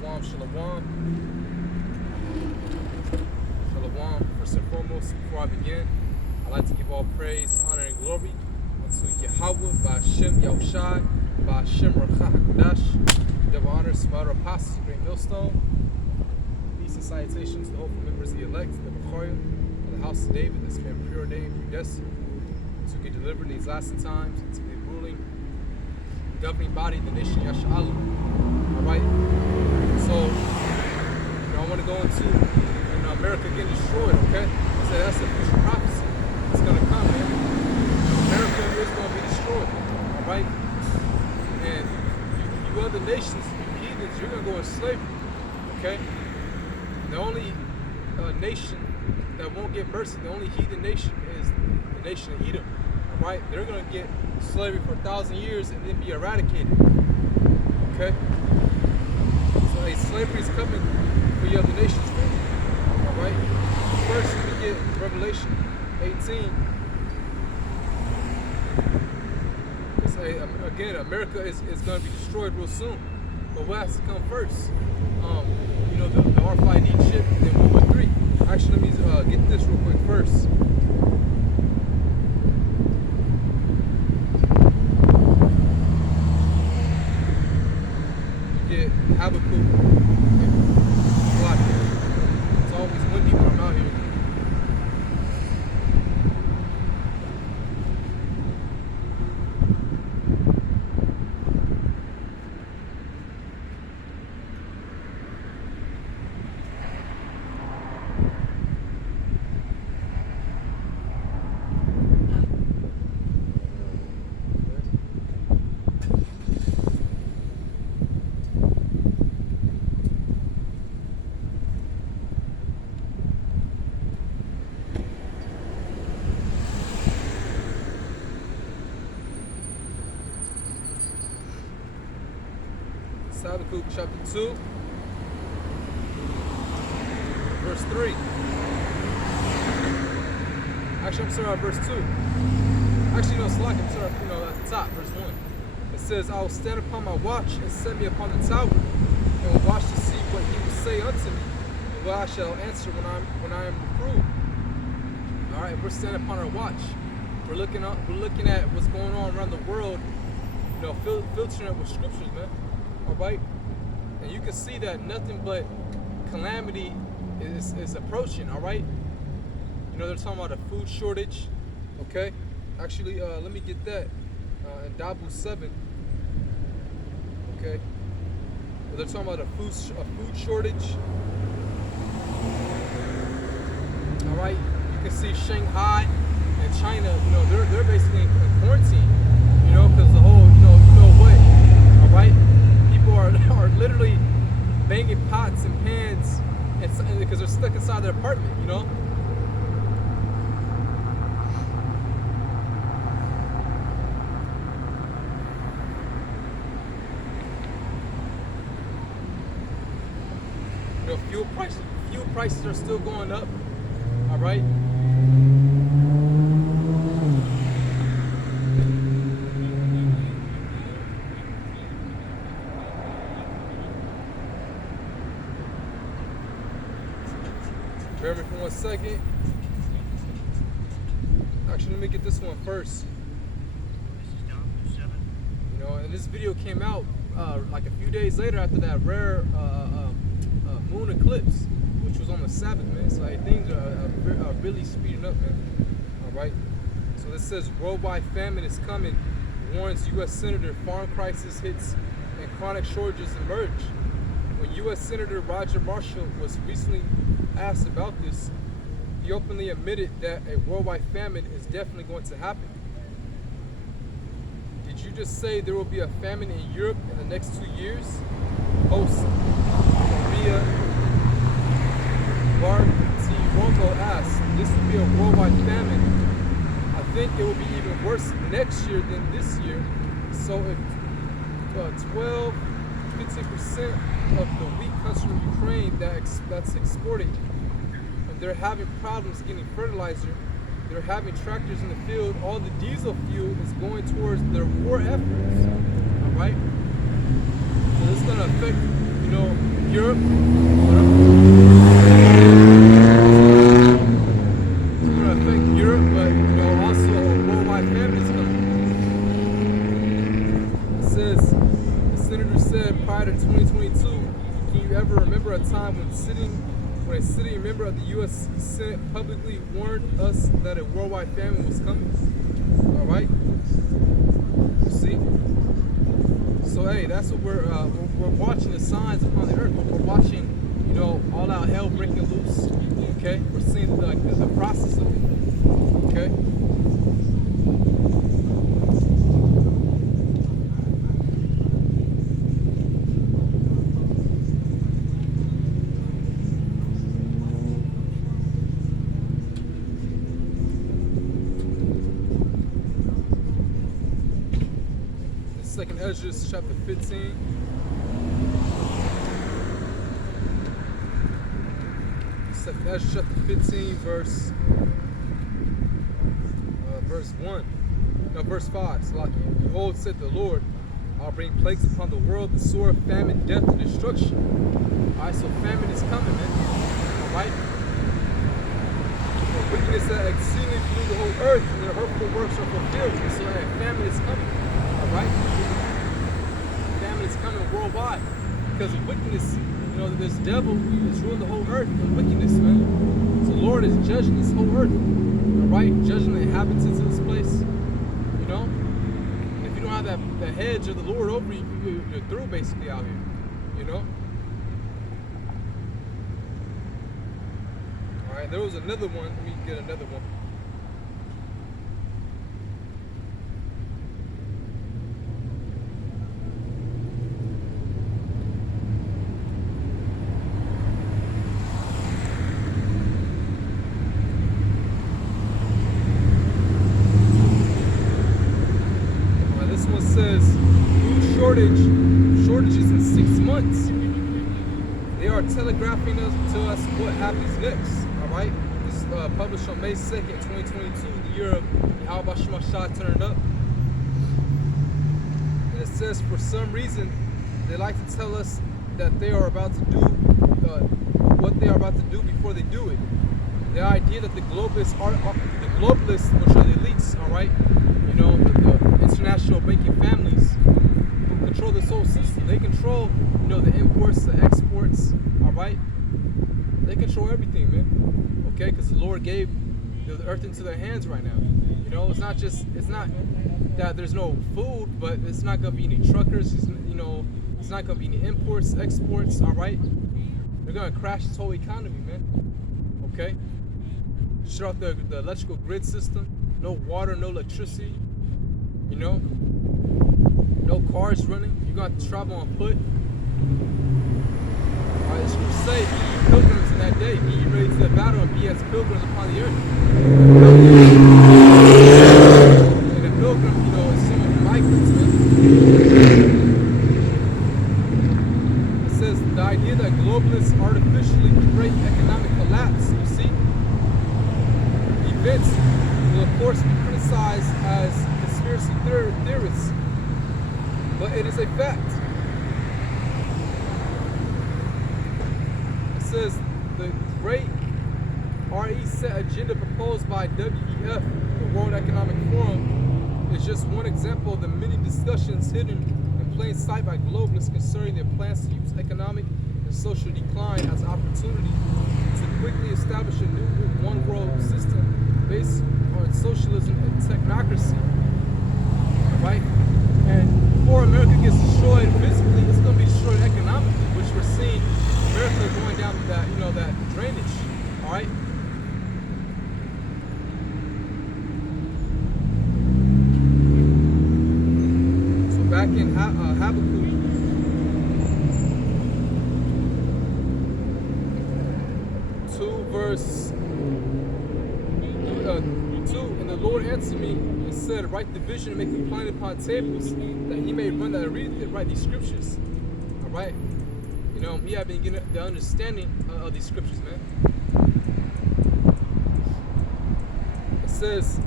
Shalom, shalom. Shalom. First and foremost, before I begin, I'd like to give all praise, honor, and glory unto Yahweh, Ba'Shem Yahushai, Ba'Shem Racha HaKadosh, double honor, Smarter Apostles, Great Millstone. Peace and salutations to the hopeful members of the elect, the Bechorim, of the house of David, that's been preordained, predestined to get delivered in these last times, and to be ruling, governing body of the nation Yasha'Allah. Alright? So, I want to go into America getting destroyed, okay? I said that's a future prophecy. It's going to come, man. America is going to be destroyed, alright? And you other nations, you heathens, you're going to go in slavery, okay? The only nation that won't get mercy, the only heathen nation is the nation of Edom, alright? They're going to get slavery for 1,000 years and then be eradicated, okay? So, hey, slavery is coming for you other nations, man. Alright? First, we get Revelation 18. It's again, America is going to be destroyed real soon. But what has to come first? The RFID chip and then World War III. Actually, let me get this real quick first. Get Habakkuk. It's always windy when I'm out here. Habakkuk chapter 2, verse 3. Actually, I'm sorry, verse 2. Actually, no, it's like, I'm sorry, at the top, verse 1. It says, I will stand upon my watch and set me upon the tower, and will watch to see what he will say unto me, and what I shall answer when I am reproved. All right, we're standing upon our watch. We're looking at what's going on around the world, filtering it with scriptures, man. Alright? And you can see that nothing but calamity is approaching, alright? They're talking about a food shortage, okay? Actually, let me get that in Dabu 7, okay? They're talking about a food shortage, alright? You can see Shanghai and China, they're basically in quarantine, because the whole, what, alright? Are literally banging pots and pans because they're stuck inside their apartment, Fuel prices are still going up, all right? Bear with me for 1 second. Actually, let me get this one first. And this video came out like a few days later after that rare moon eclipse, which was on the Sabbath, man. So things are really speeding up, man. All right. So this says worldwide famine is coming. Warns U.S. Senator farm crisis hits and chronic shortages emerge. When U.S. Senator Roger Marshall was recently asked about this, he openly admitted that a worldwide famine is definitely going to happen. Did you just say there will be a famine in Europe in the next 2 years? Host Maria Bartiromo asked, this will be a worldwide famine. I think it will be even worse next year than this year. So if 15% of the wheat comes from Ukraine that's exporting, and they're having problems getting fertilizer, they're having tractors in the field, all the diesel fuel is going towards their war efforts, all right? So this is going to affect, Europe. It's going to affect Europe, but also a worldwide famine is coming. It says, the senator said prior to 2022, can you ever remember a time when a sitting member of the U.S. Senate publicly warned us that a worldwide famine was coming? All right. See. So hey, that's what we're watching, the signs upon the earth. We're watching, all out hell breaking loose. Okay, we're seeing the process of it. Okay. Second Ezra chapter 15. Second Ezra chapter 15, verse 1. No, verse 5. Salaki. Behold, said the Lord, I'll bring plagues upon the world, the sword, famine, death, and destruction. Alright, so famine is coming, man. Alright? The wickedness that exceedingly through the whole earth, and their hurtful works are fulfilled. So that famine is coming. Alright? Famine is coming worldwide. Because of wickedness, this devil is ruling the whole earth in wickedness, man. So the Lord is judging this whole earth. Alright? Judging the inhabitants of this place. If you don't have the hedge of the Lord over you, you're through basically out here. Alright, there was another one. Let me get another one. Says food shortages in 6 months. They are telegraphing to us what happens next. All right, this is published on May 2nd, 2022, the year of Yahweh Shemashah turned up. And it says for some reason they like to tell us that they are about to do what they are about to do before they do it. The idea that the globalists, which are the elites, all right, the international banking families who control this whole system. They control, the imports, the exports, all right? They control everything, man. Okay, because the Lord gave the earth into their hands right now. It's not that there's no food, but it's not going to be any truckers, it's not going to be any imports, exports, all right? They're going to crash this whole economy, man. Okay? Shut off the electrical grid system, no water, no electricity. No cars running. You're going to have to travel on foot. Alright, it's going to say, be ye pilgrims in that day. Be ye ready to the battle and be as pilgrims upon the earth. And a pilgrim, is someone who migrates, man. It says the idea that globalists artificially create economic collapse, you see? Events will, of course, be criticized as conspiracy theorists, but it is a fact. It says the great reset agenda proposed by WEF, the World Economic Forum, is just one example of the many discussions hidden in plain sight by globalists concerning their plans to use economic and social decline as an opportunity to quickly establish a new one-world system based on socialism and technocracy. Right? And before America gets destroyed physically, it's going to be destroyed economically, which we're seeing America going down to that, that drainage. All right? So back in Habakkuk, 2 verse 2, and the Lord answered me and said, write the vision and make it plain upon tables, that he may run that and read it, write these scriptures. All right? We have been getting the understanding of these scriptures, man. It says,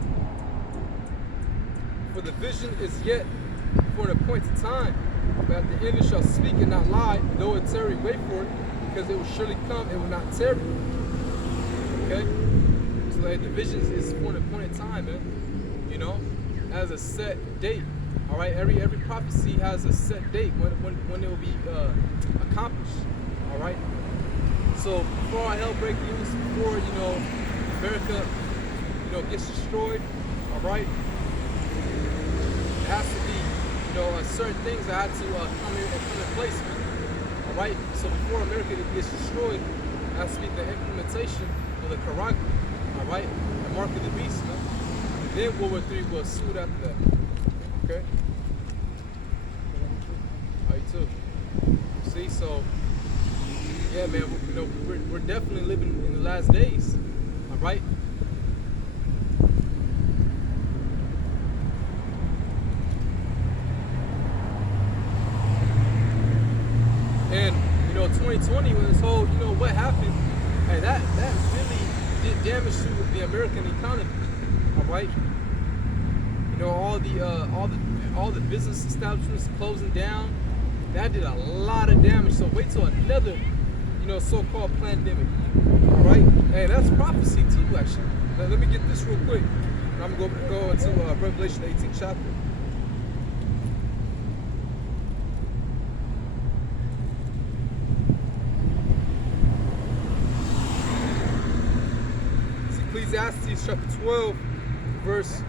for the vision is yet for an appointed time. But at the end it shall speak and not lie, though it tarry, wait for it, because it will surely come, it will not tarry. Okay? So like the vision is for an appointed time, man. You know? Has a set date. Alright, every prophecy has a set date when it will be accomplished. Alright? So before all hell breaks loose, before America gets destroyed, alright, it has to be certain things that had to come in place, man. Alright? So before America gets destroyed, it has to be the implementation of the Quran, alright? The mark of the beast, man. And then World War III will ensue after that. Okay? Oh, you too. See, so yeah, man, we're definitely living in the last days. Alright? And 2020, when this whole what happened, and that really did damage to the American economy. Alright? All the business establishments closing down. That did a lot of damage. So wait till another so-called pandemic. Alright? Hey, that's prophecy too, actually. Now, let me get this real quick. I'm going to go into Revelation 18th chapter. Ecclesiastes chapter 12, verse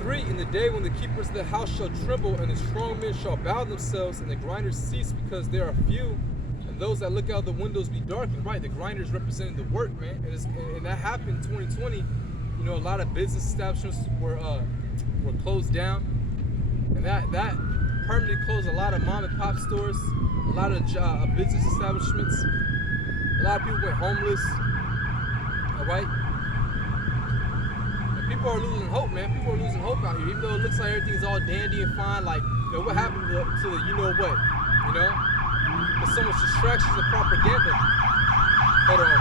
3. In the day when the keepers of the house shall tremble, and the strong men shall bow themselves, and the grinders cease because there are few, and those that look out the windows be darkened. Right, the grinders representing the work, man, and that happened in 2020. A lot of business establishments were closed down, and that permanently closed a lot of mom and pop stores, a lot of business establishments. A lot of people went homeless. All right. And people are losing hope, man. People are losing hope out here, even though it looks like everything's all dandy and fine. Like, what happened to the what? There's so much distractions and propaganda. Hold on.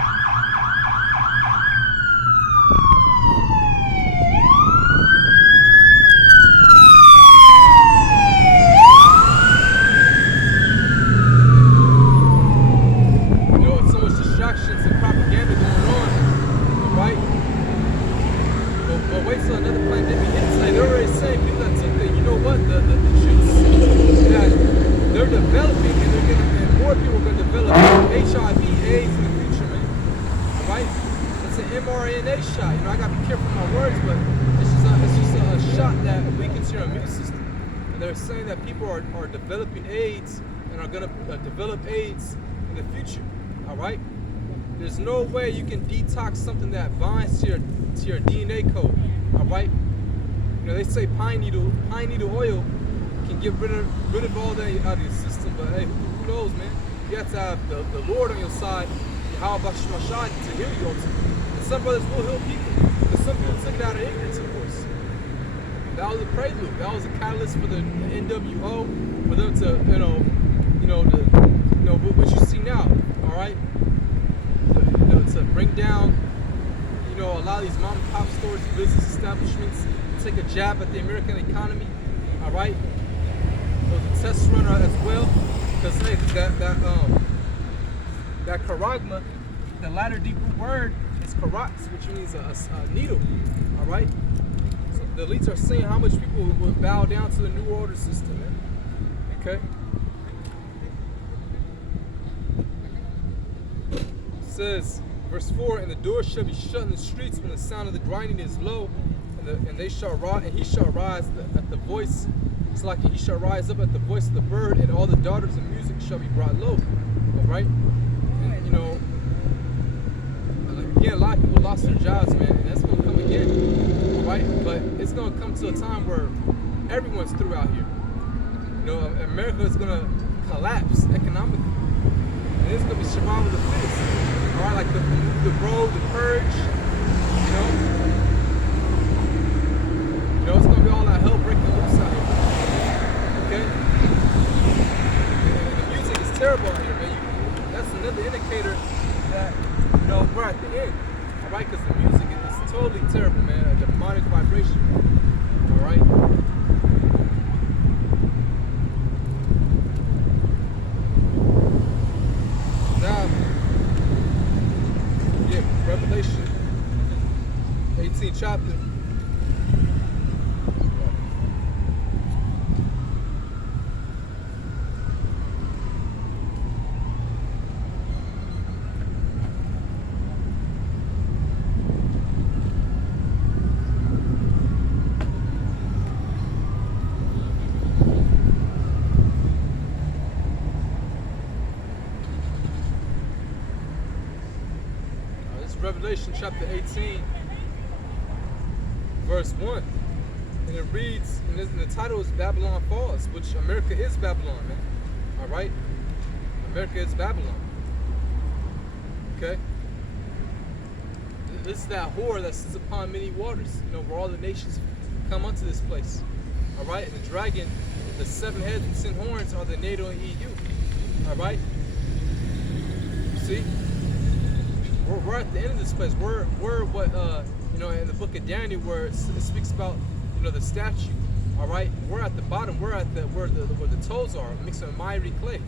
Saying that people are developing AIDS and are going to develop AIDS in the future. All right, there's no way you can detox something that binds to your DNA code. All right, they say pine needle oil can get rid of all that out of your system, but hey, who knows, man? You have to have the Lord on your side. How about Shemashah to heal you ultimately? And some brothers will heal people, but some people took it out of ignorance, of course. That was a prelude. That was a catalyst for the NWO, for them to, what you see now, all right? To bring down, a lot of these mom and pop stores, business establishments, take a jab at the American economy, all right? It was a test runner as well, because hey, that charagma, the latter deep root word is karatz, which means a needle, all right? The elites are saying how much people would bow down to the New Order system, man. Okay? It says, verse 4, and the doors shall be shut in the streets when the sound of the grinding is low, and he shall rise at the voice. It's like he shall rise up at the voice of the bird, and all the daughters of music shall be brought low. Alright? And again, a lot of people lost their jobs, man, and that's gonna come again. Right? But it's going to come to a time where everyone's through out here. America is going to collapse economically. And it's going to be survival of the fittest. All right, like the road, the purge, it's going to be all that hell breaking loose out here. Okay? And the music is terrible out here, man. That's another indicator that, we're at the end. All right? Because the music is totally terrible, man. A demonic vibration. All right. chapter. Revelation chapter 18, verse 1. And it reads, and the title is Babylon Falls, which America is Babylon, man. Alright? America is Babylon. Okay? This is that whore that sits upon many waters, where all the nations come unto this place. Alright? And the dragon, the 7 heads and 10 horns are the NATO and EU. Alright? See? We're at the end of this place. We're what in the book of Daniel where it speaks about the statue. All right, we're at the bottom. We're at where the toes are, mixed with miry clay.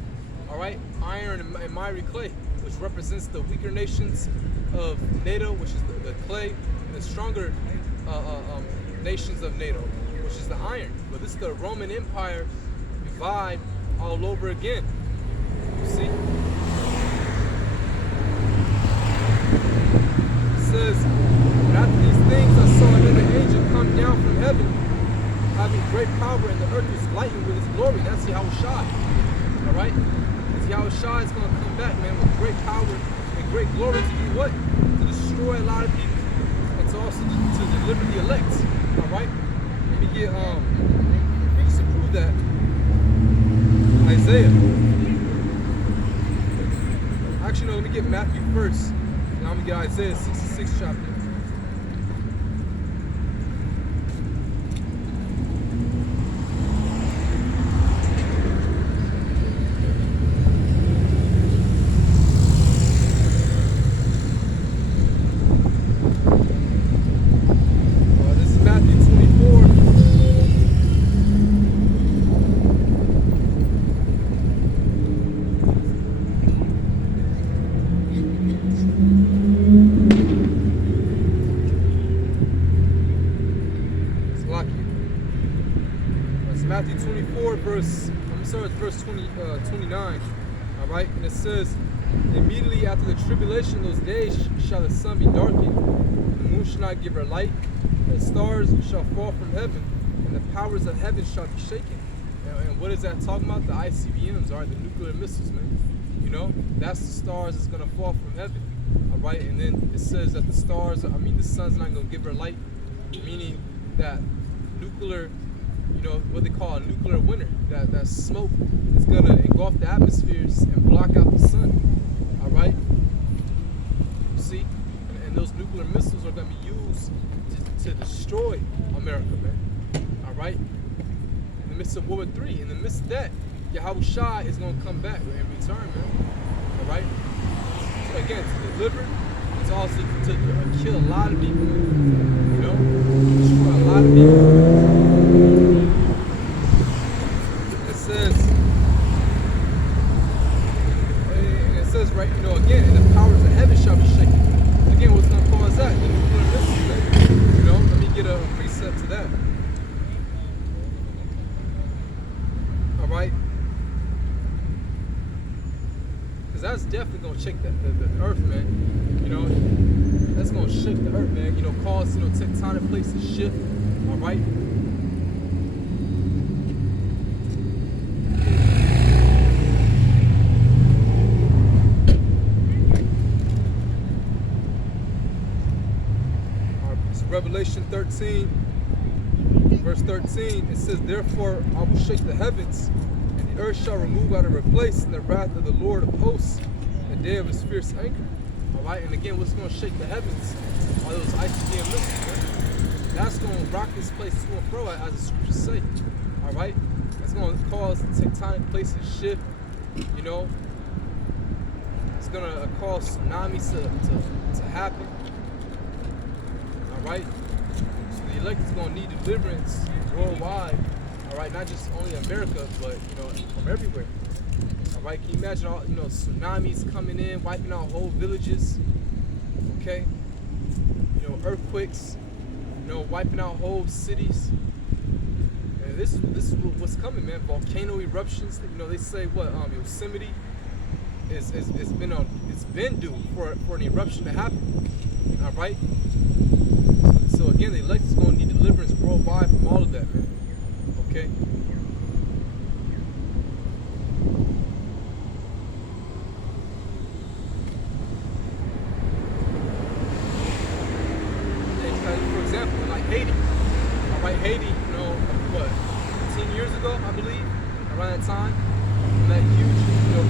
All right, iron and miry clay, which represents the weaker nations of NATO, which is the clay, and the stronger nations of NATO, which is the iron. But this is the Roman Empire divide all over again. You see. Says, but after these things I saw another angel come down from heaven, having great power, and the earth was lightened with his glory. That's Yahushua. Alright? Because Yahushua is going to come back, man, with great power and great glory to do what? To destroy a lot of people. And to also to deliver the elect. Alright? Let me get just to prove that. Isaiah. Actually no, let me get Matthew first. Now I'm going to get Isaiah 66 chapter. This is Matthew 24. Matthew 24, verse 29. All right, and it says, immediately after the tribulation of those days shall the sun be darkened, the moon shall not give her light, the stars shall fall from heaven, and the powers of heaven shall be shaken. And what is that talking about? The ICBMs, all right, the nuclear missiles, man. That's the stars that's going to fall from heaven. All right, and then it says that the sun's not going to give her light, meaning that nuclear, what they call a nuclear winter, that smoke is going to engulf the atmospheres and block out the sun. All right? You see? And those nuclear missiles are going to be used to destroy America, man. All right? In the midst of World War III, in the midst of that, Yahushua is going to come back and return, man. All right? So again, to deliver, it's also to kill a lot of people, destroy a lot of people. It says right, again, and the powers of heaven shall be shaken. Again, what's going to cause that? The nuclear missiles. Let me get a reset to that. All right, because that's definitely going to shake the earth, man. That's going to shake the earth, man. Cause tectonic plates to shift. All right. Revelation 13, verse 13, it says, therefore I will shake the heavens, and the earth shall remove out of her place in the wrath of the Lord of hosts, the day of his fierce anger. All right, and again, what's going to shake the heavens are those ICBM missiles, man. That's going to rock this place to and fro, as the scriptures say. All right, it's going to cause tectonic plates to shift. It's going to cause tsunamis to happen. Right? So the elect is going to need deliverance worldwide, all right? Not just only America, but, from everywhere. All right? Can you imagine all, tsunamis coming in, wiping out whole villages, okay? Earthquakes, wiping out whole cities. And this is what's coming, man. Volcano eruptions. They say what Yosemite it's been due for an eruption to happen. All right. So again, the elect is going to need deliverance worldwide from all of that, man. Okay. For example, like Haiti. All right, Haiti. What? 10 years ago, I believe, around that time, when that huge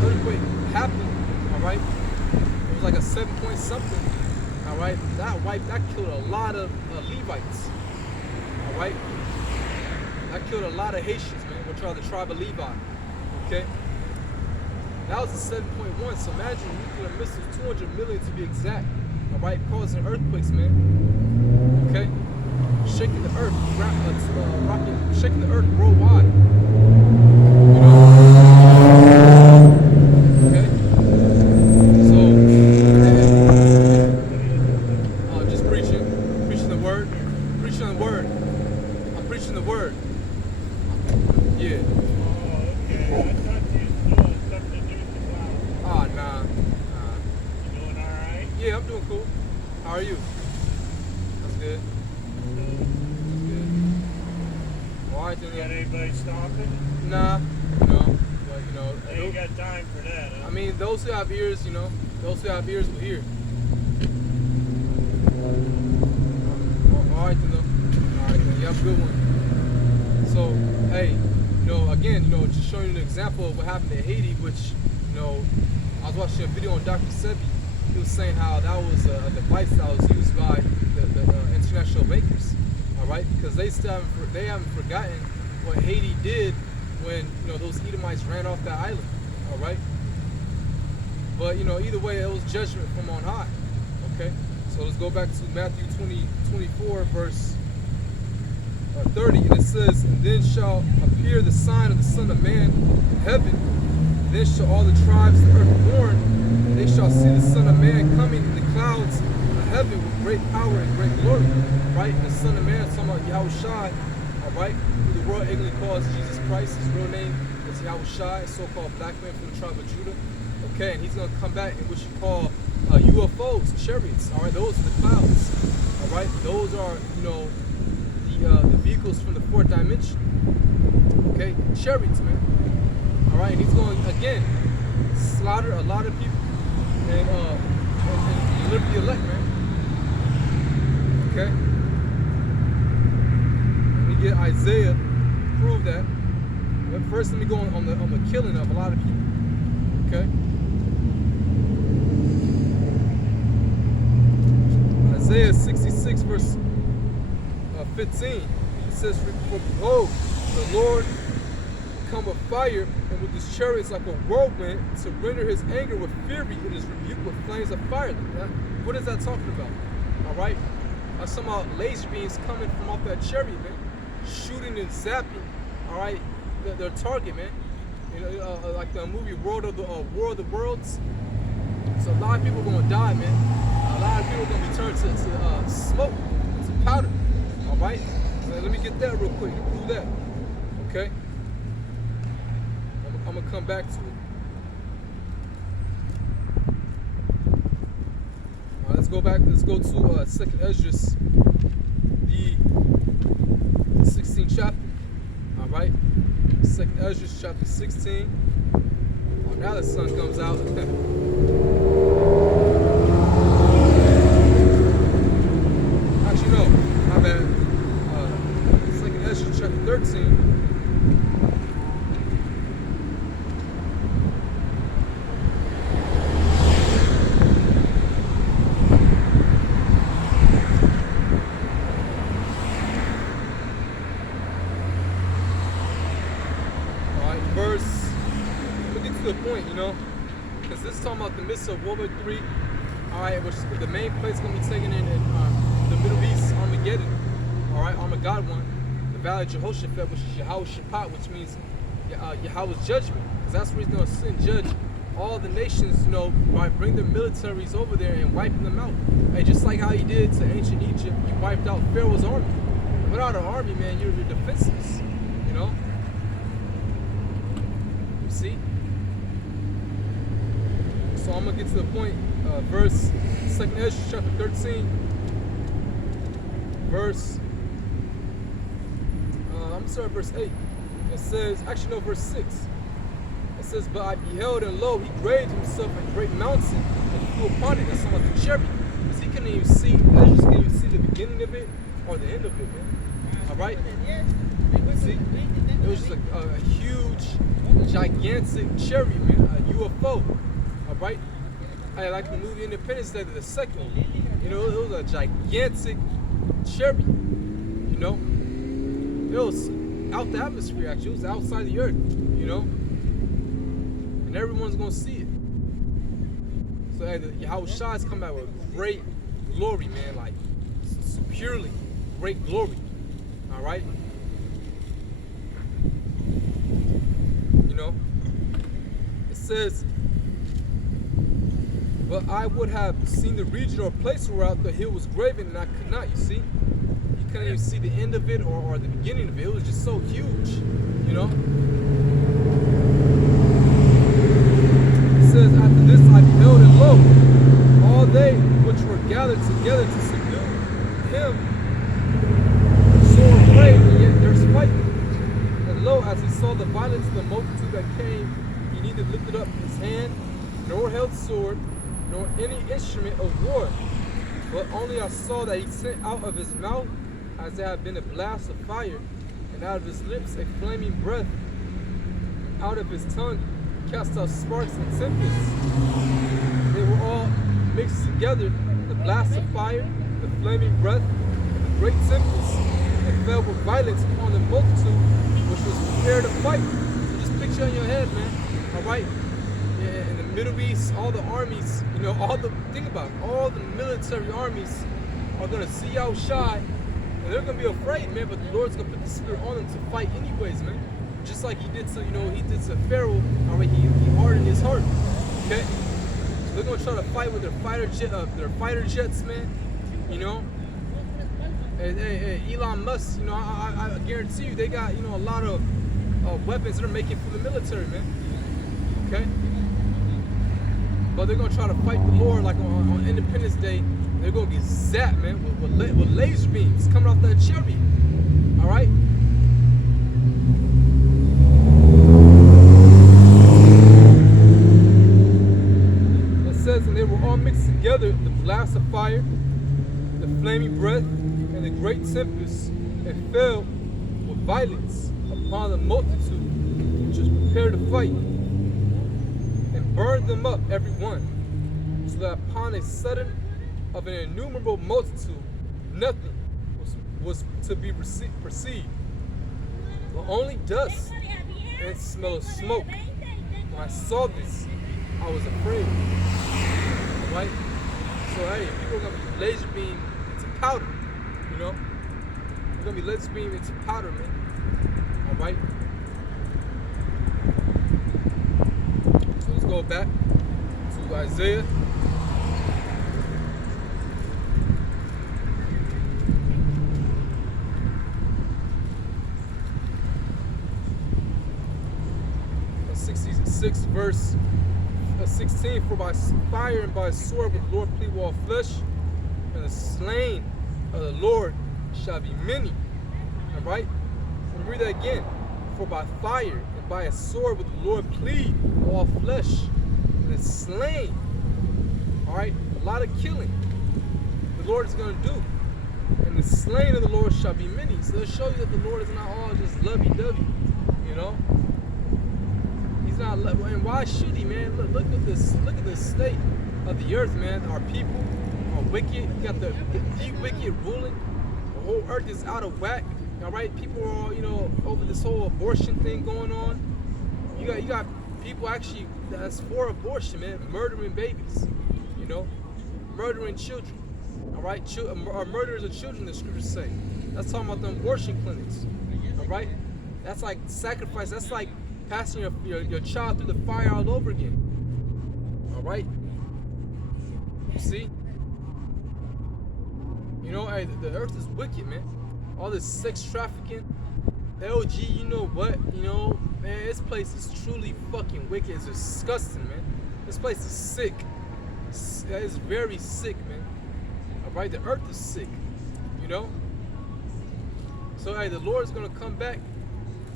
earthquake happened. All right. It was like a 7 point something. All right, that killed a lot of Levites. All right, that killed a lot of Haitians, man, which are the tribe of Levi. Okay, that was a 7.1. So imagine nuclear missiles, 200 million to be exact. All right, causing earthquakes, man. Okay, shaking the earth, shaking the earth worldwide. Okay, so. Preaching the word. I'm preaching the word. Yeah. Oh, okay. I thought you was doing something to do with the clouds. Ah, nah. You doing all right? Yeah, I'm doing cool. How are you? That's good. That's good. All right, then. Got anybody stopping? Nah. But They ain't got time for that, huh? I mean, those who have ears, those who have ears will hear. All right, then. All right, then. You have a good one. So, hey, again, just showing you an example of what happened in Haiti, which, I was watching a video on Dr. Sebi. He was saying how that was a device that was used by the international bankers, all right? Because they haven't forgotten what Haiti did when, those Edomites ran off that island, all right? But, either way, it was judgment from on high, okay? So let's go back to Matthew 24, verse 30, and it says, "And then shall appear the sign of the Son of Man in heaven. Then shall all the tribes of the earth mourn, and they shall see the Son of Man coming in the clouds of heaven with great power and great glory." Right? And the Son of Man is talking about Yahushua, all right? Who the world ignorantly calls Jesus Christ. His real name is Yahushua, a so-called black man from the tribe of Judah. Okay, and he's going to come back in what you call UFOs, chariots. All right, those are the clouds. All right, those are the vehicles from the fourth dimension. Okay, chariots, man. All right, and he's going again slaughter a lot of people and deliver the elect, man. Okay, let me get Isaiah to prove that. But first, let me go on the killing of a lot of people. Okay. Isaiah 66, verse 15. It says, "For behold, the Lord come with fire, and with his chariots like a whirlwind, to render his anger with fury, and his rebuke with flames of fire." What is that talking about? All right, I'm talking about laser beams coming from off that chariot, man, shooting and zapping. All right, their target, man. Like the movie War of the Worlds. So a lot of people are gonna die, man. A lot of people are gonna be turned to smoke, to powder. All right, so let me get that real quick to prove that. Okay, I'm gonna come back to it. All right, let's go back. Let's go to 2nd Ezra, the 16th chapter. All right, 2nd Ezra, chapter 16. Oh, now the sun comes out. Actually, no, my bad. 2nd Ezra, chapter 13. The point, because this is talking about the midst of World War III, all right, which the main place going to be taken in the Middle East, Armageddon, all right, Armageddon, the Valley of Jehoshaphat, which is Yahweh Shaphat, which means Yahweh's judgment, because that's where he's going to sit and judge all the nations, bring their militaries over there and wiping them out. And just like how he did to ancient Egypt, he wiped out Pharaoh's army. Without an army, man, you're defenseless. You see? So I'm gonna get to the point. Verse 2nd Ezra chapter 13, verse 8. It says, verse 6. It says, but I beheld, and lo, he graved himself a great mountain, and flew upon it. That's talking about the cherry. Because he couldn't even see, Ezra couldn't even see the beginning of it or the end of it, man. Alright? See? It was just a huge, gigantic cherry, man. A UFO. Alright? I like the movie Independence Day, the second one. It was a gigantic cherry. It was out the atmosphere, actually. It was outside the earth, and everyone's gonna see it. So Yahweh Shai is coming out with great glory, man, like purely great glory. All right. It says, but I would have seen the region or place whereout the hill was graven, and I could not. You see, you couldn't even see the end of it or the beginning of it. It was just so huge, It says, after this I beheld, and lo, all they which were gathered together to subdue him, sore afraid, and yet there's fighting. And lo, as he saw the violence of the multitude that came, he neither lifted up his hand, nor held sword, nor any instrument of war, but only I saw that he sent out of his mouth as there had been a blast of fire, and out of his lips a flaming breath, out of his tongue cast out sparks and tempests. They were all mixed together, the blast of fire, the flaming breath, and the great tempest, and fell with violence upon the multitude which was prepared to fight. So just picture in your head, man. Alright? Yeah, in the Middle East, all the armies, all the military armies are gonna see Yahweh Shai, and they're gonna be afraid, man, but the Lord's gonna put the spirit on them to fight anyways, man. Just like he did to, Pharaoh. Alright, he hardened his heart. Okay? So they're gonna try to fight with their fighter jets, man. Hey, Elon Musk, I guarantee you they got, a lot of weapons they're making for the military, man. Okay? But they're gonna try to fight the Lord like on Independence Day. They're gonna get zapped, man, with laser beams coming off that cherry. Alright? It says, and they were all mixed together, the blast of fire, the flaming breath, and the great tempest, and fell with violence upon the multitude which was prepared to fight, and burned them up every one, so that upon a sudden of an innumerable multitude nothing was to be perceived, but only dust and smell of smoke. When I saw this, I was afraid. Alright? So hey, people are gonna be laser beamed into powder. They're gonna be laser beamed into powder, man. Alright? So let's go back to Isaiah. Verse 16, for by fire and by sword will the Lord plead with all flesh, and the slain of the Lord shall be many. Alright? Let me read that again. For by fire and by a sword will the Lord plead with all flesh, and the slain. Alright? A lot of killing the Lord is going to do. And the slain of the Lord shall be many. So it'll show you that the Lord is not all just lovey-dovey. He's not, and why should he, man? Look at this. Look at the state of the earth, man. Our people are wicked. You got the wicked ruling. The whole earth is out of whack. All right, people are, over this whole abortion thing going on. You got people actually that's for abortion, man, murdering babies. Murdering children. All right, murderers of children. The scriptures say. That's talking about the abortion clinics. All right, that's like sacrifice. That's like passing your child through the fire all over again. right? You see? You know, hey, the earth is wicked, man. All this sex trafficking, LG, you know what? You know, man, this place is truly fucking wicked. It's disgusting, man. This place is sick. It's very sick, man. Alright, the earth is sick, you know? So, hey, the Lord is going to come back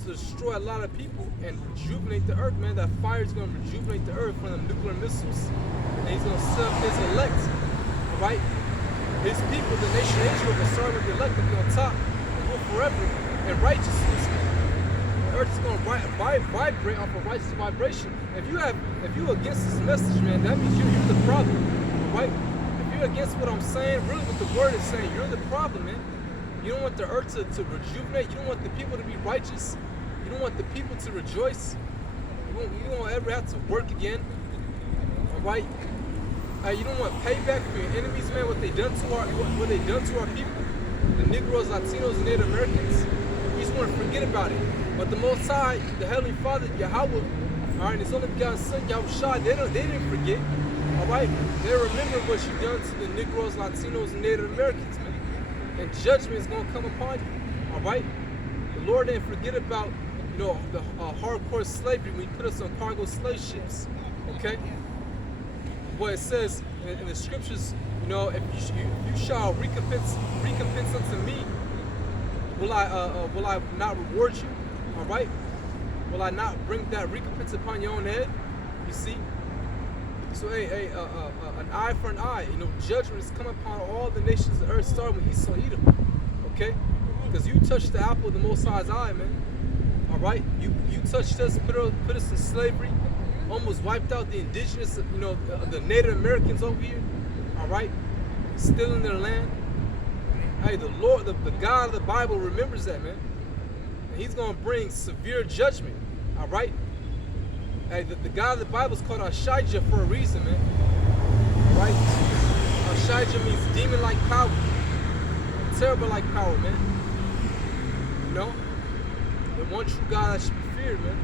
to destroy a lot of people and rejuvenate the earth, man. That fire is going to rejuvenate the earth from the nuclear missiles. And he's going to set up his elect, alright? His people, the nation of Israel, will start with the elect to be on top and rule forever in righteousness. The earth is going to vibrate off of righteous vibration. If you're against this message, man, that means you're the problem, alright? If you're against what I'm saying, really what the word is saying, you're the problem, man. You don't want the earth to rejuvenate. You don't want the people to be righteous. You don't want the people to rejoice. You don't ever have to work again, alright? You don't want payback for your enemies, man. What they done to our people, the Negroes, Latinos, and Native Americans. We just want to forget about it. But the Most High, the Heavenly Father, Yahweh, all right, His only begotten Son, Yahushua, they didn't forget. All right, they remember what you done to the Negroes, Latinos, and Native Americans, man. And judgment is gonna come upon you. All right, the Lord didn't forget about, you know, the hardcore slavery when He put us on cargo slave ships. Okay. What it says in the scriptures, you know, if you shall recompense unto me, will I not reward you? All right, will I not bring that recompense upon your own head? You see. So hey, an eye for an eye. You know, judgment is coming upon all the nations of the earth, starting with Esau, Edom. Okay, because you touched the apple of the Most High's eye, man. All right, you touched us, put us in slavery. Almost wiped out the indigenous, you know, the Native Americans over here, all right, stealing their land. Hey, the Lord, the God of the Bible remembers that, man. And He's going to bring severe judgment, all right? Hey, the God of the Bible is called Ashijah for a reason, man, all right? Ashijah means demon-like power, terrible-like power, man. You know, the one true God that should be feared, man.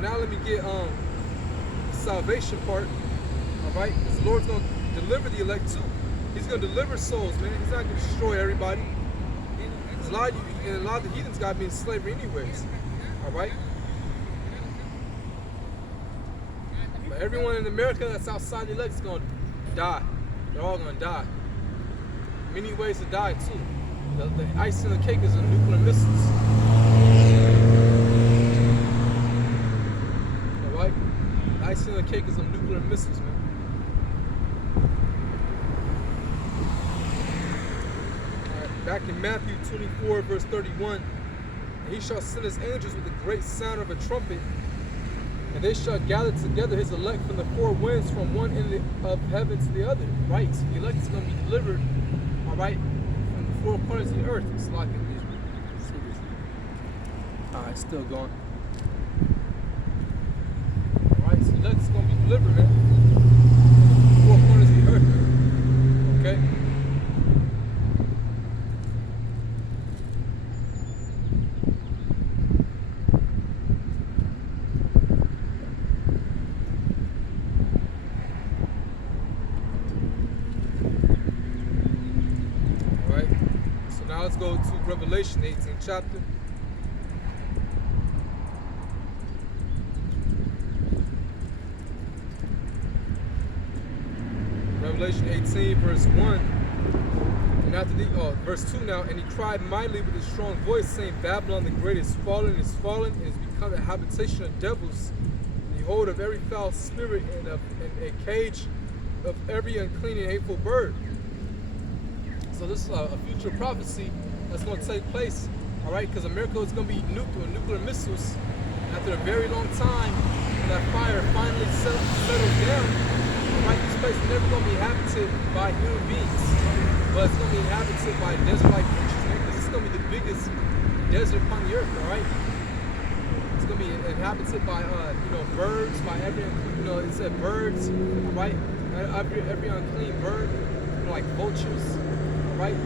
Now let me get the salvation part, all right? Because the Lord's going to deliver the elect too. He's going to deliver souls, man. He's not going to destroy everybody. Because a lot of the heathens got to be in slavery anyways, all right? But everyone in America that's outside the elect is going to die. They're all going to die. Many ways to die too. The icing on the cake is the nuclear missiles. The icing on the cake is some nuclear missiles, man. Right, back in Matthew 24, verse 31, and He shall send His angels with a great sound of a trumpet, and they shall gather together His elect from the four winds, from one end of heaven to the other. Right? So the elect is going to be delivered, all right, from the four corners of the earth. It's like all right, still going. So that's going to be delivered, man. Four corners of the earth. Okay? Alright. So now let's go to Revelation 18th chapter. Revelation 18, verse 1, and after verse 2 now, and he cried mightily with a strong voice, saying, Babylon the great is fallen, and is become a habitation of devils, and the hold of every foul spirit, and a cage of every unclean and hateful bird. So this is a future prophecy that's going to take place, all right, because America is going to be nuked with nuclear missiles after a very long time, when that fire finally settles down. Right, this place is never going to be inhabited by human beings, but it's going to be inhabited by desert-like creatures, man, because it's going to be the biggest desert upon the earth, all right? It's going to be inhabited by, you know, birds, by every, you know, it said birds, all right? Every unclean bird, you know, like vultures, all right?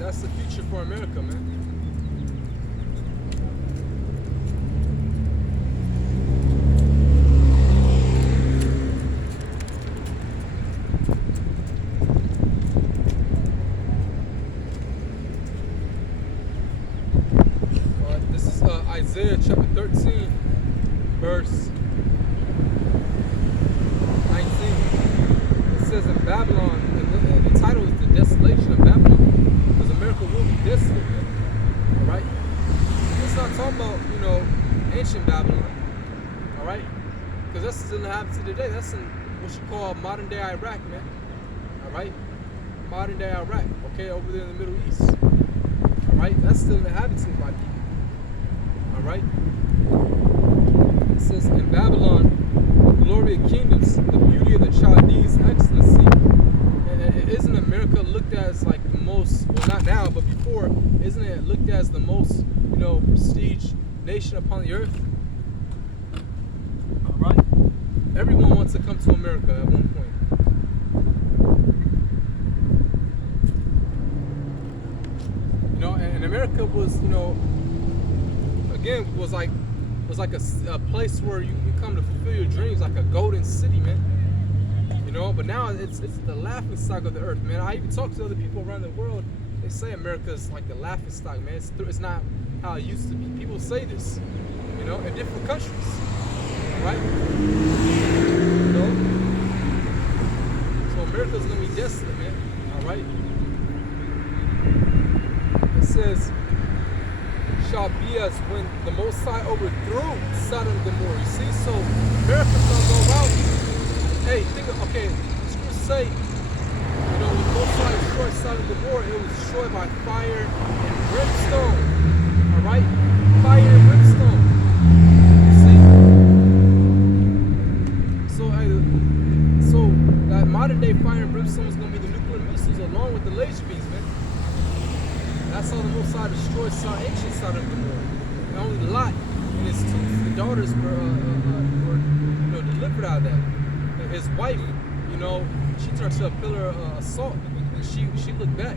That's the future for America, man. Isaiah chapter 13, verse 19. It says in Babylon, and the title is The Desolation of Babylon, because America will be desolate, man. Alright? It's not talking about, ancient Babylon. Alright? Because that's still happening today. That's in what you call modern day Iraq, man. Alright? Modern day Iraq, okay, over there in the Middle East. Alright? That's still inhabited by people. Alright? It says in Babylon, the glory of kingdoms, the beauty of the Chaldees' excellency. And isn't America looked at as like the most, well not now, but before, isn't it looked at as the most, prestige nation upon the earth? Alright? Everyone wants to come to America at one point. And America was, again, was like a place where you come to fulfill your dreams, like a golden city, man. But now it's the laughing stock of the earth, man. I even talk to other people around the world. They say America is like the laughing stock, man. It's not how it used to be. People say this, in different countries, right? So America's gonna be desolate, man. All right. It says, shall be as when the Most High overthrew Sodom and Gomorrah. You see, so America's gonna go out. Hey, scriptures say, when the Most High destroyed Sodom and Gomorrah, it was destroyed by fire and brimstone. All right, fire and brimstone. You see? So that modern day fire and brimstone is gonna be the nuclear missiles along with the laser beams, man. That's how the Most High destroyed ancient Sodom and Gomorrah. And only Lot and his two daughters were delivered out of that. And his wife, she turned to a pillar of salt, and she looked back.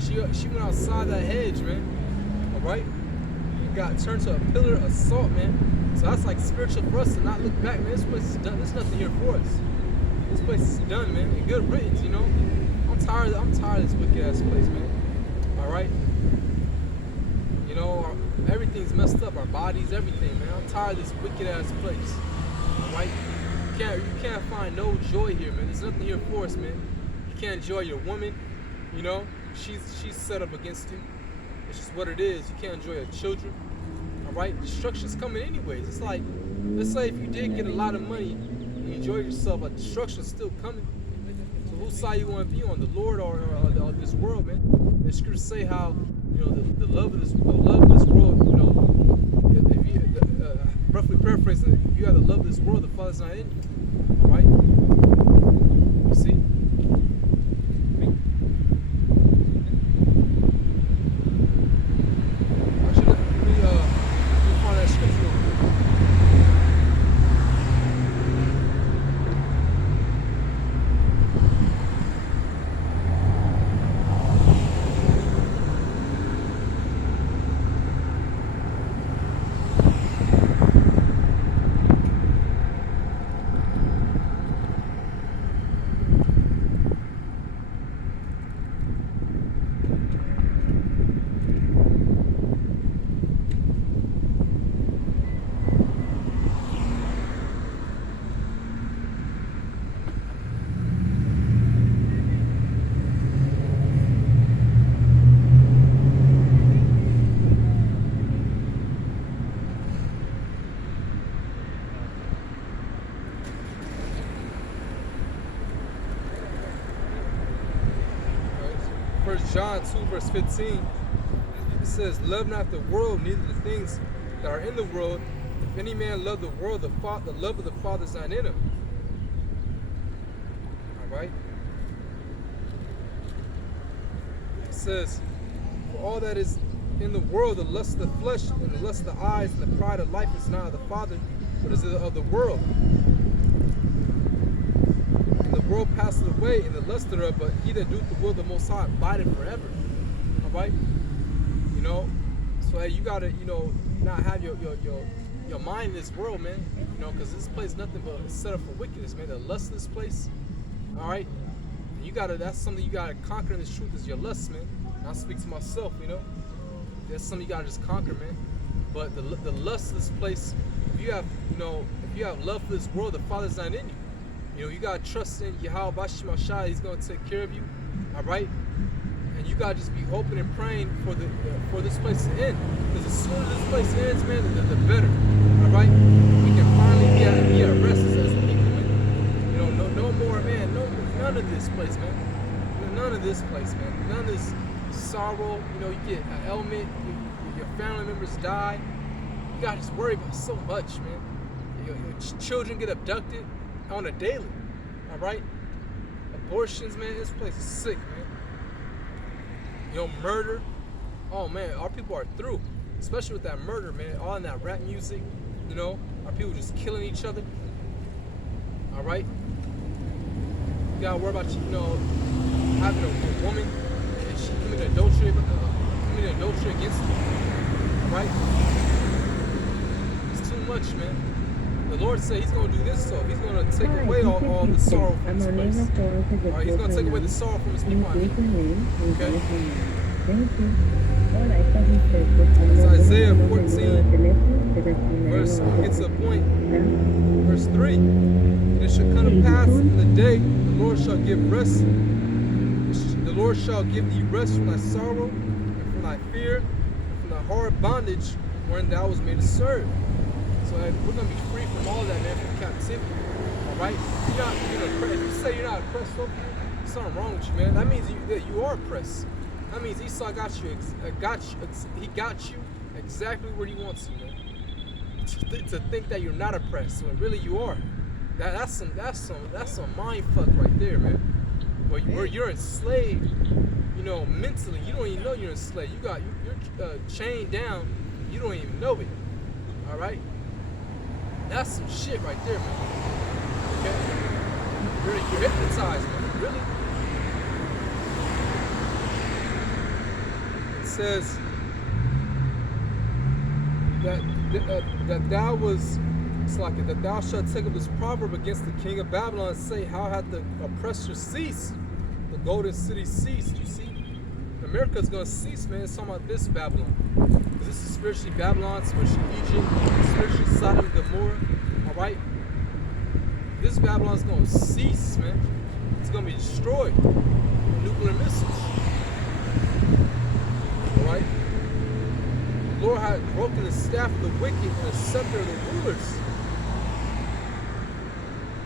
She went outside that hedge, man. All right, got turned to a pillar of salt, man. So that's like spiritual for us to not look back, man. This place is done. There's nothing here for us. This place is done, man. And good riddance, I'm tired of this wicked ass place, man. All right, everything's messed up. Our bodies, everything, man. I'm tired of this wicked ass place. All right, you can't find no joy here, man. There's nothing here for us, man. You can't enjoy your woman. She's set up against you. It's just what it is. You can't enjoy your children. All right, destruction's coming anyways. It's like, let's say if you did get a lot of money and you enjoy yourself, but destruction's still coming. So whose side you want to be on, the Lord or this world, man? The scriptures say how the love of this world, if you, roughly paraphrasing, if you have the love of this world, the Father's not in you. All right, you see. Let me find that scripture. John 2 verse 15, it says, love not the world, neither the things that are in the world. If any man love the world, the love of the Father is not in him. All right. It says, for all that is in the world, the lust of the flesh and the lust of the eyes and the pride of life is not of the Father, but is of the world. The world passeth away and the lust thereof, but he that doeth the will of the Most High abideth forever. All right, so hey, you gotta, not have your mind in this world, man. Because this place is nothing but set up for wickedness, man. The lust of this place, all right. And that's something you gotta conquer in this truth is your lust, man. And I speak to myself, that's something you gotta just conquer, man. But the lustless place, if you have love for this world, the Father's not in you. You gotta trust in Yahweh Bashim Ashai. He's gonna take care of you. All right. And you gotta just be hoping and praying for this place to end. Because as soon as this place ends, man, the better. All right. We can finally be at rest as people, man. No more, man. None of this place, man. None of this place, man. None of this sorrow. You get an ailment. Your family members die. You gotta just worry about so much, man. Your children get abducted on a daily. All right. Abortions, man. This place is sick, man. Murder. Oh man, our people are through. Especially with that murder, man. All in that rap music. Our people just killing each other. All right. You gotta worry about having a woman and she committing adultery against you. All right. It's too much, man. The Lord said He's gonna do this, so He's gonna take away all the sorrow from this place. All right. He's gonna take away the sorrow from His people. Okay. It's Isaiah 14, verse, get to a point, verse 3. And it shall come to pass in the day, the Lord shall give rest. The Lord shall give thee rest from thy sorrow, and from thy fear, and from thy hard bondage, wherein thou was made to serve. So we're going to be free from all that, man, from captivity. All right? You're not oppressed. If you say you're not oppressed over here, there's something wrong with you, man. That means that you are oppressed. That means Esau got you. He got you exactly where he wants you, man. To think that you're not oppressed when really you are. That's some mind fuck right there, man. Where you're enslaved, mentally. You don't even know you're enslaved. You're chained down. You don't even know it. All right. That's some shit right there, man. Okay. You're hypnotized, man. Really. Says that thou shalt take up this proverb against the king of Babylon and say, how hath the oppressor ceased? The golden city ceased. You see, America's gonna cease, man. It's talking about this Babylon. This is spiritually Babylon, spiritually Egypt, spiritually Sodom and Gomorrah. All right, this Babylon's gonna cease, man. It's gonna be destroyed with nuclear missiles. Right? The Lord had broken the staff of the wicked and the scepter of the rulers.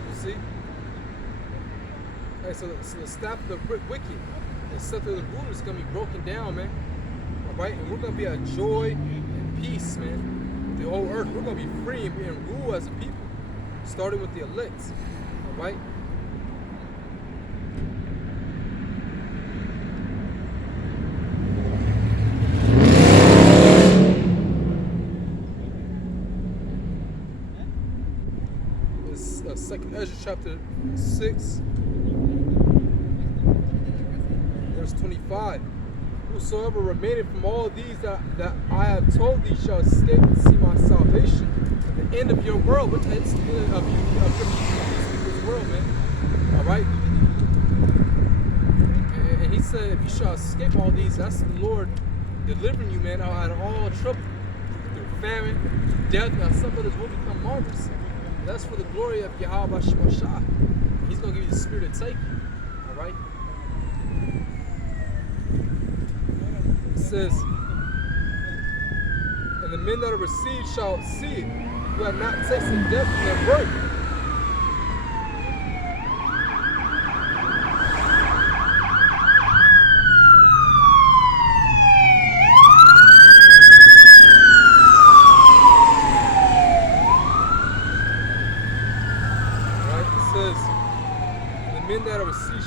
You see? Okay, so the staff of the wicked and the scepter of the rulers is going to be broken down, man. Alright? And we're going to be a joy and peace, man. The whole earth. We're going to be free and rule as a people. Starting with the elect. Alright? Second Ezra chapter 6, verse 25. Whosoever remaineth from all these that I have told thee shall escape and see my salvation. At the end of your world, which is the end of people's world, man. All right. And he said, if you shall escape all these, that's the Lord delivering you, man, out of all trouble, through famine, through death. Now some of this will become martyrs. That's for the glory of Yahweh Bashim Ashai. He's going to give you the spirit to take you. Alright? It says, and the men that are received shall see it, who have not tasted death in their birth.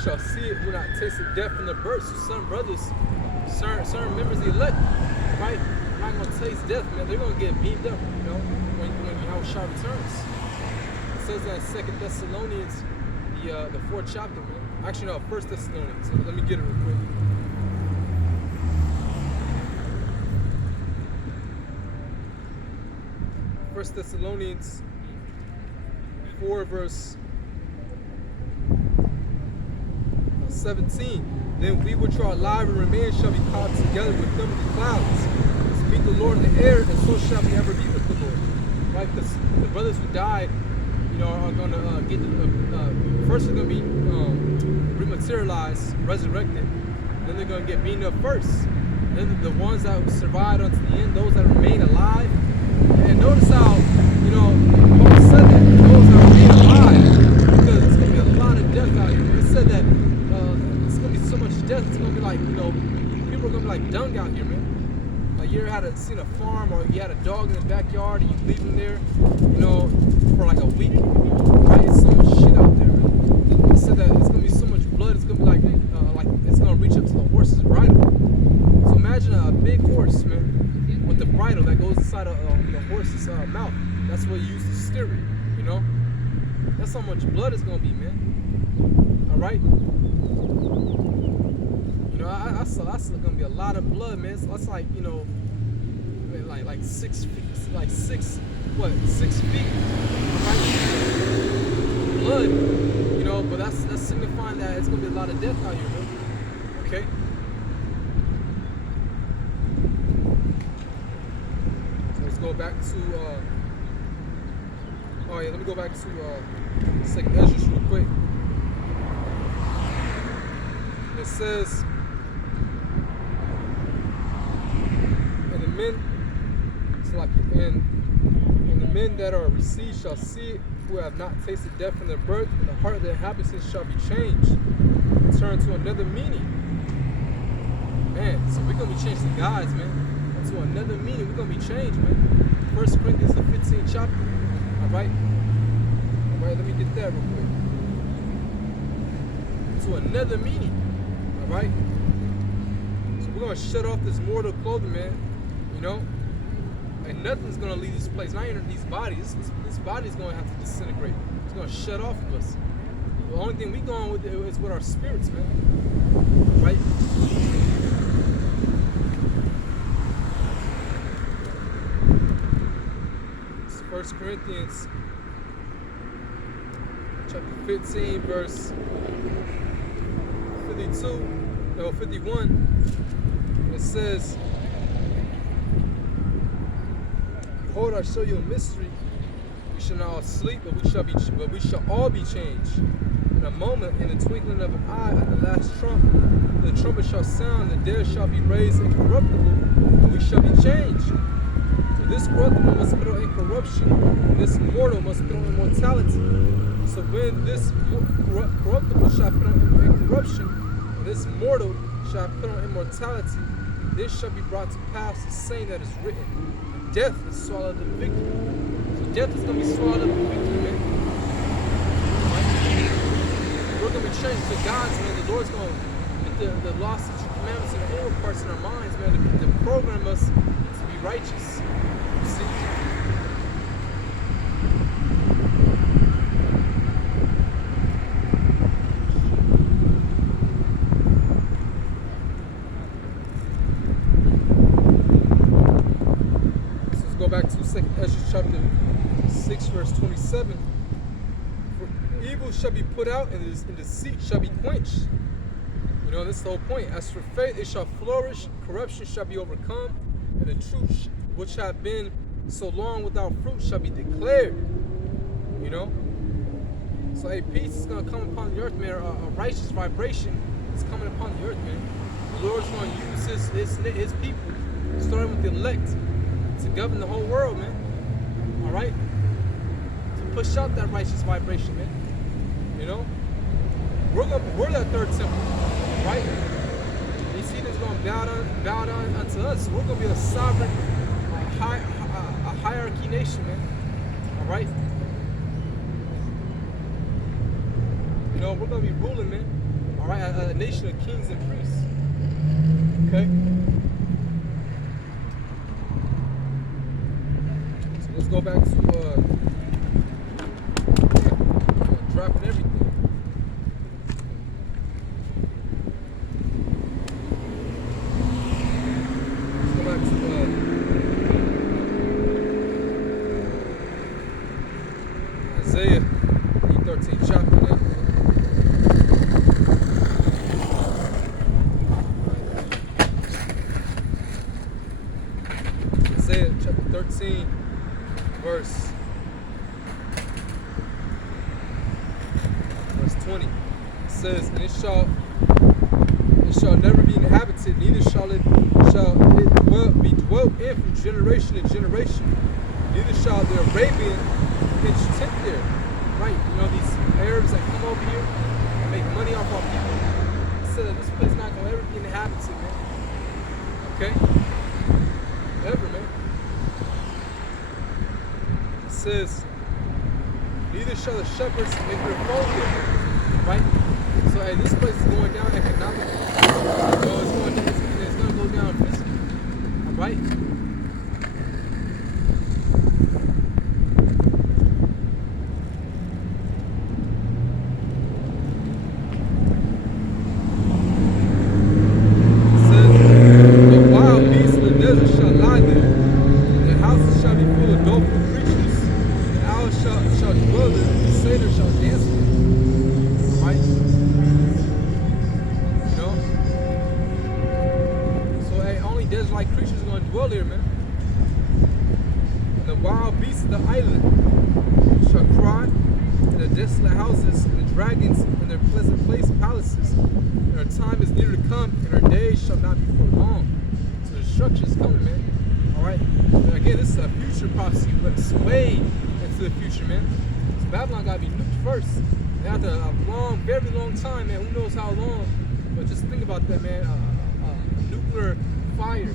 Shall see it who not tasted death in the birth. So certain brothers, certain members of the elect, right, are not going to taste death, man. They're going to get beamed up, when Yahushua returns. It says that in 2 Thessalonians, the 4th chapter, man. Actually, no, 1 Thessalonians. So let me get it real quick. First Thessalonians 4, verse 17. Then we which are alive and remain shall be caught together with them in the clouds, to meet the Lord in the air, and so shall we ever be with the Lord. Right? Because the brothers who died, are going to get first they're going to be rematerialized, resurrected. Then they're going to get beaten up first. Then the ones that survived unto the end, those that remain alive. And notice how, Paul said that those that remain alive, because it's going to be a lot of death out here. It said that it's going to be so much death, it's going to be like, people are going to be like dung out here, man. Like you ever seen a farm, or you had a dog in the backyard and you leave him there, for like a week, right? It's so much shit out there, man. It said that it's going to be so much blood, it's going to be like it's going to reach up to the horse's bridle. So imagine a big horse, man, with the bridle that goes inside of the horse's mouth. That's what you use to steer it, That's how much blood it's going to be, man. All right? I saw that's going to be a lot of blood, man. So that's like, like 6 feet, 6 feet, right? Blood, but that's signifying that it's going to be a lot of death out here, man. Okay? So let's go back to, let me go back to 2nd Ezra real quick. It says, and the men that are received shall see it, who have not tasted death from their birth, and the heart of the inhabitants shall be changed, and turn to another meaning. Man, so we're gonna be changed to God's, man. To another meaning, we're gonna be changed, man. 1 Corinthians the 15th chapter. Alright, let me get that real quick. To another meaning. Alright? So we're gonna shut off this mortal clothing, man. And nothing's gonna leave this place. Not even these bodies. This body's gonna have to disintegrate. It's gonna shut off of us. The only thing we going with is with our spirits, man. Right? It's 1 Corinthians chapter 15, verse 51. It says, behold, I show you a mystery. We shall not all sleep, but we shall all be changed. In a moment, in the twinkling of an eye, at the last trump, the trumpet shall sound, the dead shall be raised incorruptible, and we shall be changed. So this corruptible must put on incorruption, and this mortal must put on immortality. So when this corruptible shall put on incorruption, and this mortal shall put on immortality, this shall be brought to pass the saying that is written, death is swallowed in victory. So death is going to be swallowed up in victory, man. Right? We're going to be changed to God's, man. The Lord's going to get the lost commandments in the inward parts in our minds, man, to program us to be righteous. You see? Back to 2nd Ezra chapter 6, verse 27. For evil shall be put out, and deceit shall be quenched. This is the whole point. As for faith, it shall flourish, corruption shall be overcome, and the truth which have been so long without fruit shall be declared. So a peace is going to come upon the earth, man. A righteous vibration is coming upon the earth, man. The Lord's going to use his people, starting with the elect, to govern the whole world, man. All right? To push out that righteous vibration, man. We're that third temple, right? These heathens going to bow down unto us. We're going to be a sovereign, a hierarchy nation, man. All right? We're going to be ruling, man. All right? A nation of kings and priests. Okay? Let's go back to dropping everything. Let's go back to Isaiah, the 13th chapter. 13, verse 20. It says, and it shall never be inhabited, neither shall it be dwelt in from generation to generation. Neither shall the Arabian pitch tent there. Right? You know, these Arabs that come over here and make money off our people. It said this place is not going to ever be inhabited, man. Okay? Ever, man. It says, neither shall the shepherds make their fold there. Right? So, hey, this place is going down economically. So it's going to go down physically. All right? It says, the wild beasts of the desert shall lie there. The houses shall be full of doleful creatures. The owls shall dwell there. The satyr shall dance there. Right? You know? So, hey, only desert-like creatures are going to dwell here, man. And the wild beasts of the island shall cry, and the desolate houses, and the dragons in their pleasant place palaces. And our time is near to come, and our days shall not be prolonged. So destruction is coming, man. Alright? Again, this is a future prophecy, but it's way into the future, man. So Babylon got to be nuked first. And after a long, very long time, man, who knows how long, but just think about that, man. A nuclear fire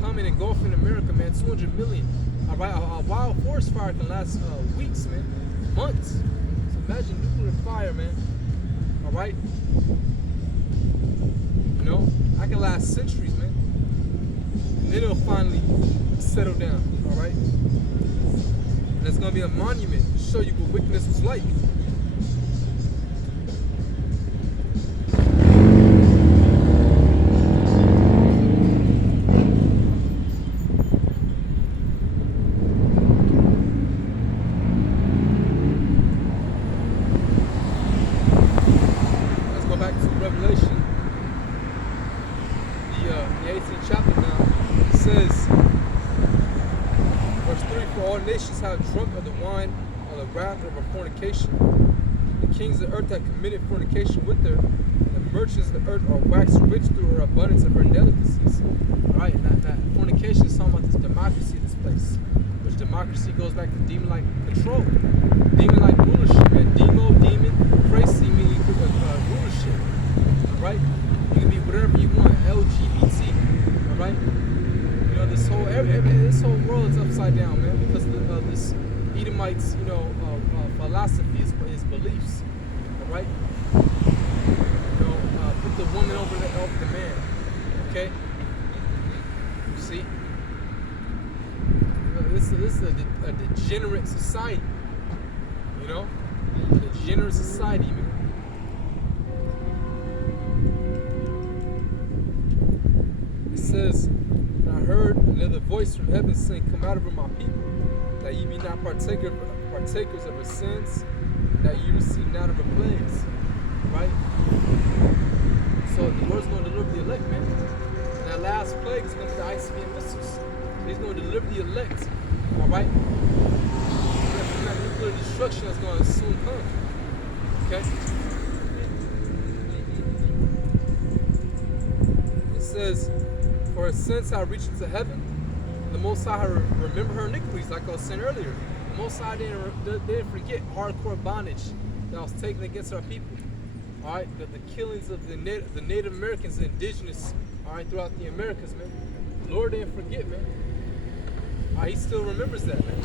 coming and engulfing America, man. 200 million. All right, a wild forest fire can last weeks, man, months. So imagine nuclear fire, man. All right, you know, I can last centuries, man. And then it'll finally settle down. All right, and it's gonna be a monument to show you what wickedness was like. Revelation, the 18th chapter now, it says, verse 3, for all nations have drunk of the wine of the wrath of her fornication. The kings of the earth have committed fornication with her. The merchants of the earth are waxed rich through her abundance of her delicacies. Alright, that fornication is talking about this democracy in this place. Which democracy goes back to demon-like control. Demon-like rulership, man. Demon, crazy, meaning rulership. Right? You can be whatever you want, LGBT, all right? You know, this whole world is upside down, man, because of this Edomites, you know, philosophies, his beliefs, all right? You know, put the woman over the man, okay? You see? You know, this is a degenerate society, you know? A degenerate society, man. It says, and I heard another voice from heaven saying, come out of her, my people, that ye be not partakers of her sins, and that ye receive not of her plagues. Right? So the Lord's going to deliver the elect, man. And that last plague is going to be the ICBM missiles. He's going to deliver the elect. Alright? That nuclear destruction that's going to soon come. Okay? It says, for her sins have reached into heaven, the Most High remember her iniquities, like I was saying earlier. The Most High didn't forget hardcore bondage that was taken against our people. All right, the killings of the Native Americans, the indigenous, all right, throughout the Americas, man. The Lord didn't forget, man. All right, He still remembers that, man.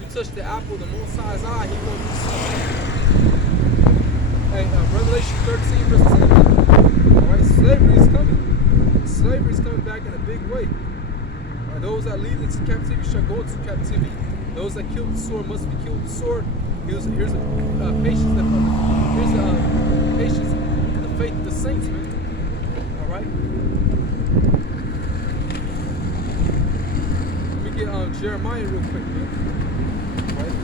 You touch the apple, the Most High's eye, He won't do something. Hey, Revelation 13, verse 10. All right, slavery is coming. Slavery is coming back in a big way. Those that lead into captivity shall go into captivity. Those that kill with the sword must be killed with the sword. Here's patience, patience, the faith of the saints, man. All right. Let me get Jeremiah real quick, man. All right.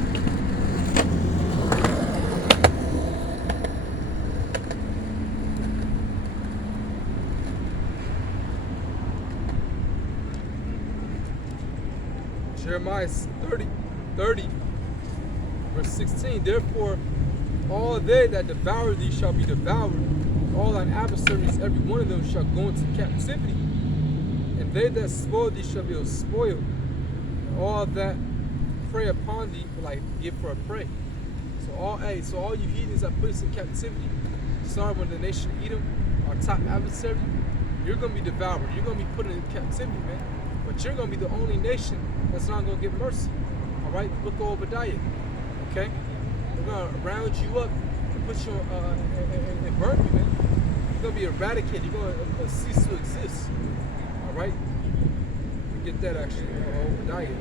Jeremiah 30, verse 16. Therefore, all they that devour thee shall be devoured. All thine adversaries, every one of them, shall go into captivity. And they that spoil thee shall be spoiled. And all that prey upon thee will I give for a prey. So all you heathens that put us in captivity, sorry, when the nation Edom, our top adversary, you're going to be devoured. You're going to be put in captivity, man. But you're going to be the only nation that's not going to get mercy. All right? Look at Obadiah. Okay? We're going to round you up and put you and burn you, man. You're going to be eradicated. You're going to cease to exist. All right? We get that, actually. Obadiah.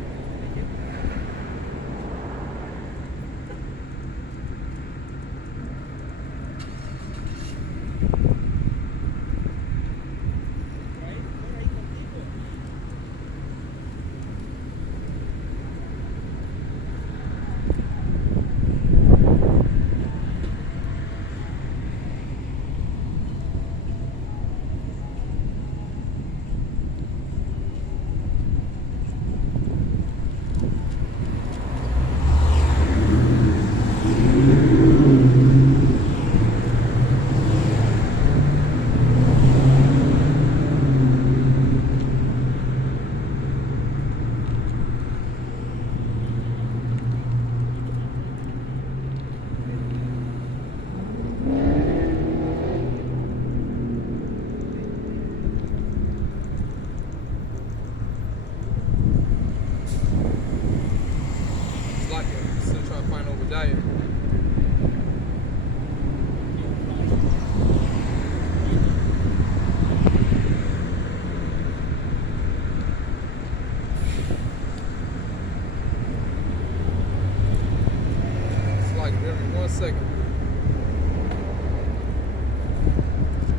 Second.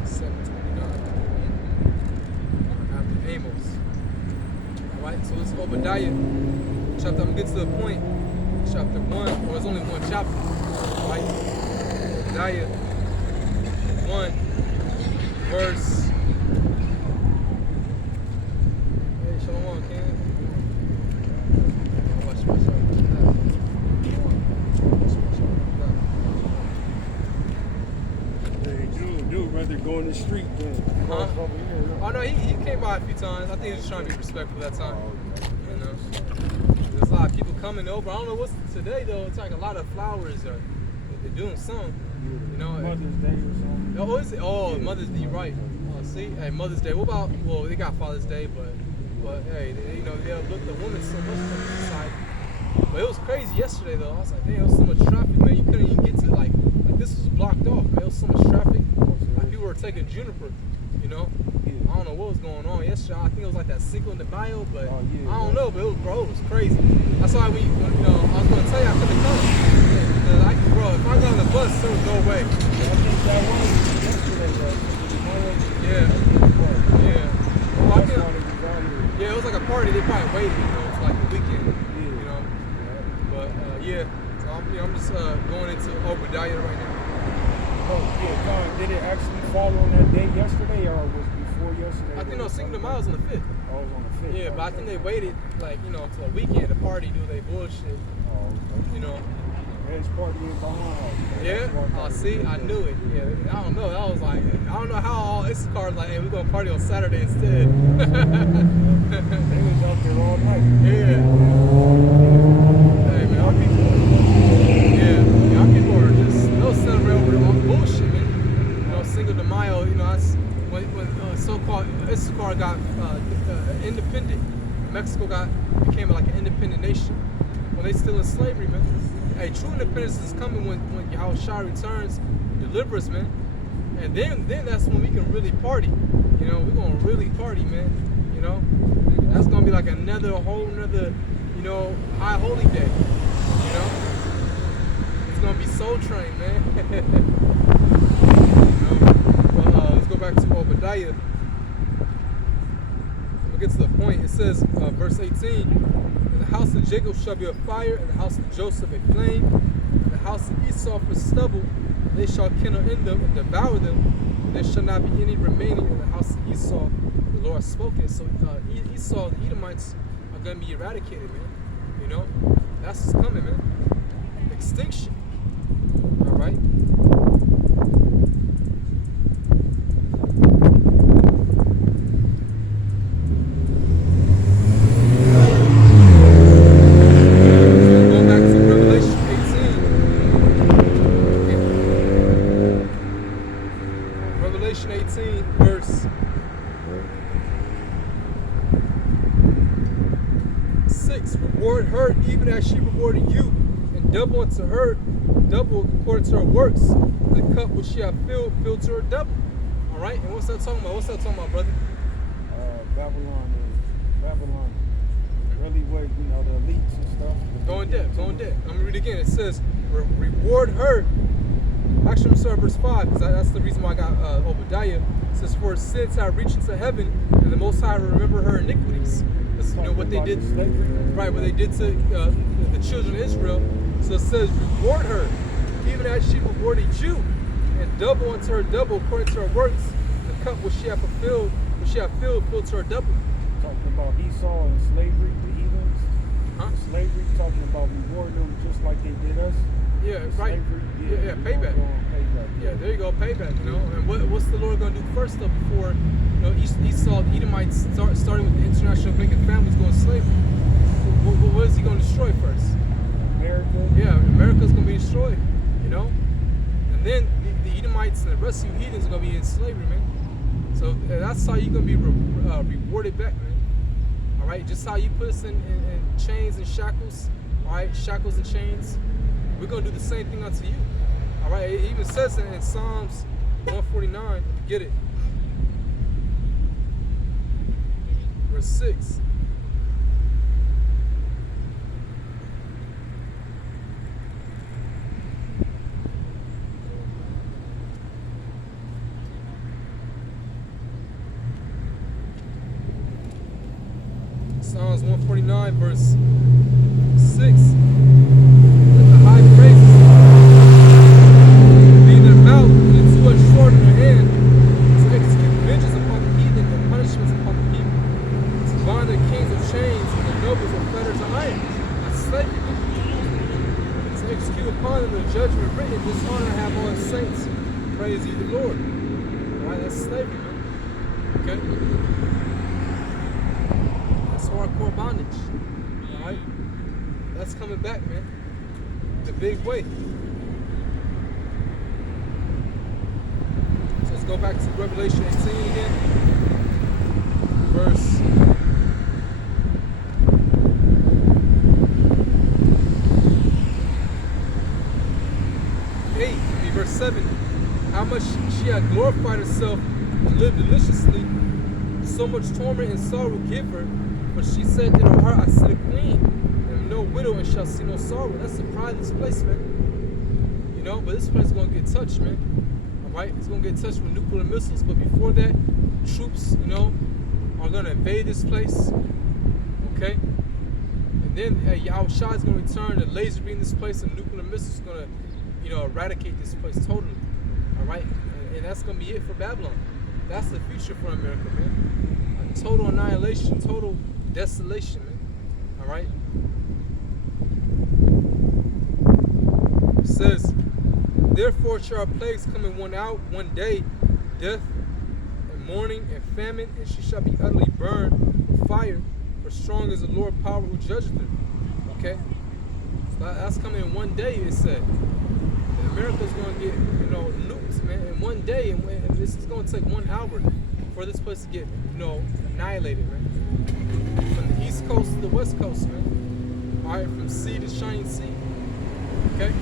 7:29. After Amos. Alright, so it's Obadiah. Chapter, I'm getting to the point. Chapter 1, or it's only one chapter. Alright? Obadiah 1, verse. Hey, Shalom, Ken. Watch myself. Dude, rather go in the street than cross over here. Oh no, he came by a few times. I think he was just trying to be respectful that time. You know, there's a lot of people coming over. I don't know what's today though. It's like a lot of flowers or they're doing something. You know, Mother's Day or something. Oh, is it? Oh, Mother's Day, right? See, hey, Mother's Day. What about? Well, they got Father's Day, but hey, you know, they'll look the women so much from the side. But it was crazy yesterday though. I was like, damn, there was so much traffic, man. You couldn't even get to like this was blocked off, man. There was so much traffic. Like people were taking Juniper, you know. I don't know what was going on yesterday. I think it was like that Cinco de Mayo, but I don't know. But it was crazy. That's why we, you know, I was gonna tell you I couldn't come. Because bro, if I got on the bus, there was no way. I think that was yesterday, Yeah. Well, I think, yeah, it was like a party. They probably waited, you know, for like the weekend, you know. But yeah, so I'm just going into Obadiah right now. Oh yeah, did it actually fall on that day yesterday, or was it before yesterday? I think no, Cinco de Mayo was on the 5th. Oh, it was on the 5th. Yeah, but I think they waited like, you know, until the weekend to party, do they bullshit. Oh, okay. You know. It's partying behind. Yeah. See, I knew it. Yeah, I don't know. I was like, I don't know how all Issachar's like, hey, we're gonna party on Saturday instead. They was out there all night. Yeah. Hey man, our people are just they'll celebrate over all bullshit, man. You know, Cinco de Mayo. You know, that's when so-called Issachar got independent. Mexico became like an independent nation. When they still in slavery, man. Hey, true independence is coming when Yahushua returns, delivers, man. And then that's when we can really party. You know, we're gonna really party, man. You know, that's gonna be like whole nother, you know, high holy day. You know, it's gonna be Soul Train, man. You know? Well, let's go back to Obadiah. We'll get to the point. It says, verse 18. The house of Jacob shall be a fire, and the house of Joseph a flame, and the house of Esau for stubble. They shall kindle in them and devour them, and there shall not be any remaining in the house of Esau. The Lord has spoken. So Esau, the Edomites, are are going to be eradicated, man. You know? That's what's coming, man. Extinction. All right? Go back to Revelation 18. Revelation 18, verse 6. Reward her even as she rewarded you, and double unto her, double according to her works. The cup which she hath filled to her double. All right? And what's that talking about? What's that talking about, brother? Babylon really what, you know, the elites and stuff. Go in depth. I'm going to read it again. It says, reward her. Actually, I'm sorry, verse 5, because that's the reason why I got Obadiah. It says, for her sins have reached into heaven, and the Most High will remember her iniquities. Because, you know, what they did, right, what they did to the children of Israel. So it says, reward her, even as she rewarded you, and double unto her double according to her works. The cup which she hath filled to her double. Talking about Esau and slavery, the heathens. Huh? Slavery, talking about rewarding them just like they did us. Yeah, right. Slavery, Yeah, payback. Payback. Yeah, there you go, payback. You know, and what's the Lord going to do first though? Before, you know, Esau, the Edomites, starting with the international making families going slavery. What is he going to destroy first? America. Yeah, America's going to be destroyed. You know, and then the Edomites and the rest of you heathens are going to be in slavery, man. So that's how you're going to be rewarded back, man. All right, just how you put us in chains and shackles, all right, shackles and chains, we're going to do the same thing unto you. All right, it even says it in Psalms 149, get it, verse 6. Psalms 149, verse 6. Let the high praises be in their mouth and the two-edged sword in their hand, to execute vengeance upon the heathen and punishments upon the people, to bind their kings with chains and their nobles with fetters of iron. That's slavery. To execute upon them the judgment written, dishonor have all his saints. Praise ye the Lord. Alright, that's slavery, man. Okay? Hardcore bondage. Alright? That's coming back, man. The big way. So let's go back to Revelation 18 again. Verse 8, verse 7. How much she had glorified herself and lived deliciously, so much torment and sorrow give her. But she said in her heart, I sit a queen, and am no widow, and shall see no sorrow. That's a prideless place, man. You know, but this place is going to get touched, man. All right? It's going to get touched with nuclear missiles. But before that, troops, you know, are going to invade this place. Okay? And then Yahushua is going to return, the laser beam this place, and nuclear missiles is going to, you know, eradicate this place totally. All right? And that's going to be it for Babylon. That's the future for America, man. Total annihilation, total desolation, man. All right. It says, therefore shall our plagues come in one day, death and mourning and famine, and she shall be utterly burned with fire. For strong is the Lord power who judgeth her. Okay. So that's coming in one day. It said. And America's going to get, you know, nuked, man, in one day, and this is going to take 1 hour for this place to get, you know, annihilated, man. From the east coast to the west coast, man. All right, from sea to shining sea. Okay?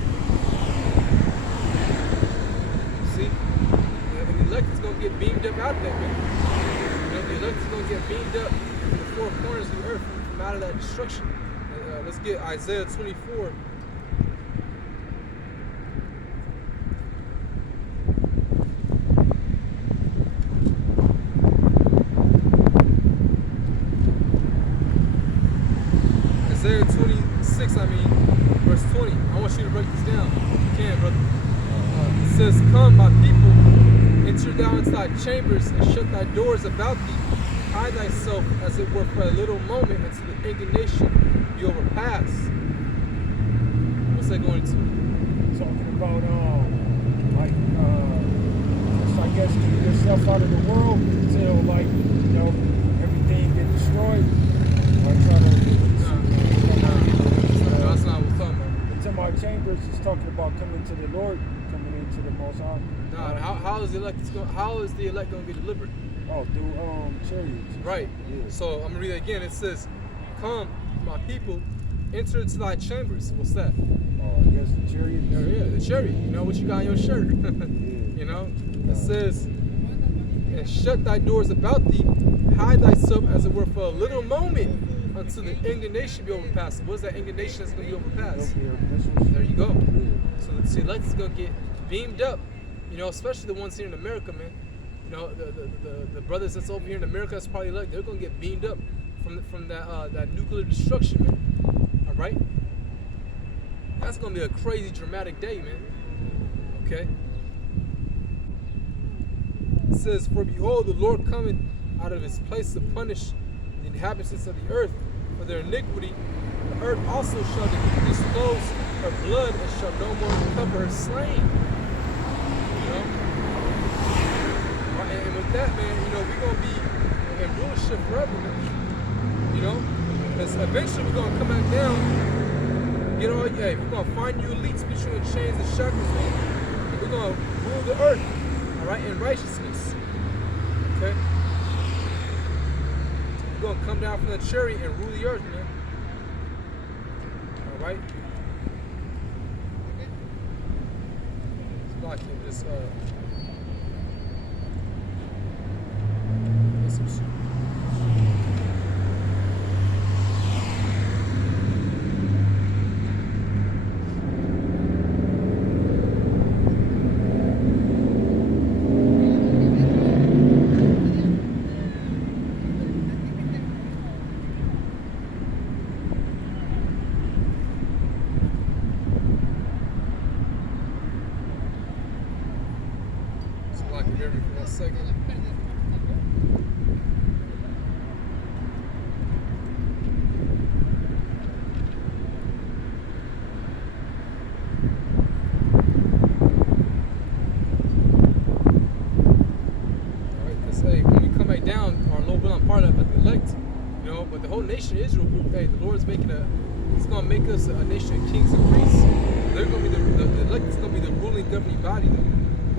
See? And the elect is going to get beamed up out of that, man. You know, the elect is going to get beamed up from the four corners of the earth from out of that destruction. Let's get Isaiah 24. Isaiah 26, verse 20. I want you to break this down. If you can, brother. It says, come, my people, enter thou into thy chambers, and shut thy doors about thee, hide thyself as it were for a little moment until the indignation be overpassed. What's that going to? Talking about just I guess keep yourself out of the world until everything get destroyed. Or try to that's not what we're talking about. It's in my chambers. It's talking about coming to the Lord, coming into the Most High. How is the elect going to be delivered? Oh, through chariots. Right. Yeah. So I'm gonna read it again. It says, "Come, my people, enter into thy chambers." What's that? Oh, I guess the chariot. Yeah, the chariot. You know what you got on your shirt. You know. It says, "And shut thy doors about thee, hide thyself as it were for a little moment, until the indignation be overpassed." What's that indignation that's gonna be overpassed? There you go. Yeah. So the elect is gonna get beamed up. You know, especially the ones here in America, man. You know, the brothers that's over here in America that's probably elect, they're gonna get beamed up from that nuclear destruction, man. All right, that's gonna be a crazy, dramatic day, man. Okay. It says, "For behold, the Lord cometh out of his place to punish the inhabitants of the earth for their iniquity. The earth also shall disclose her blood and shall no more cover her slain." You know. And with that, man, you know, we're going to be in rulership forever, man. You know? Because eventually we're going to come back down, we're going to find you elites, put you in chains and shackles, man. And we're going to rule the earth, all right, in righteousness. Okay? We're going to come down from the chariot and rule the earth, man. All right? It's like this, hear me for 1 second. When we come back down, our Lord will not part of it, but the elect, you know, but the whole nation of Israel, hey, the Lord's He's going to make us a nation of kings and priests. They're going to be the elect is going to be the ruling governing body, though.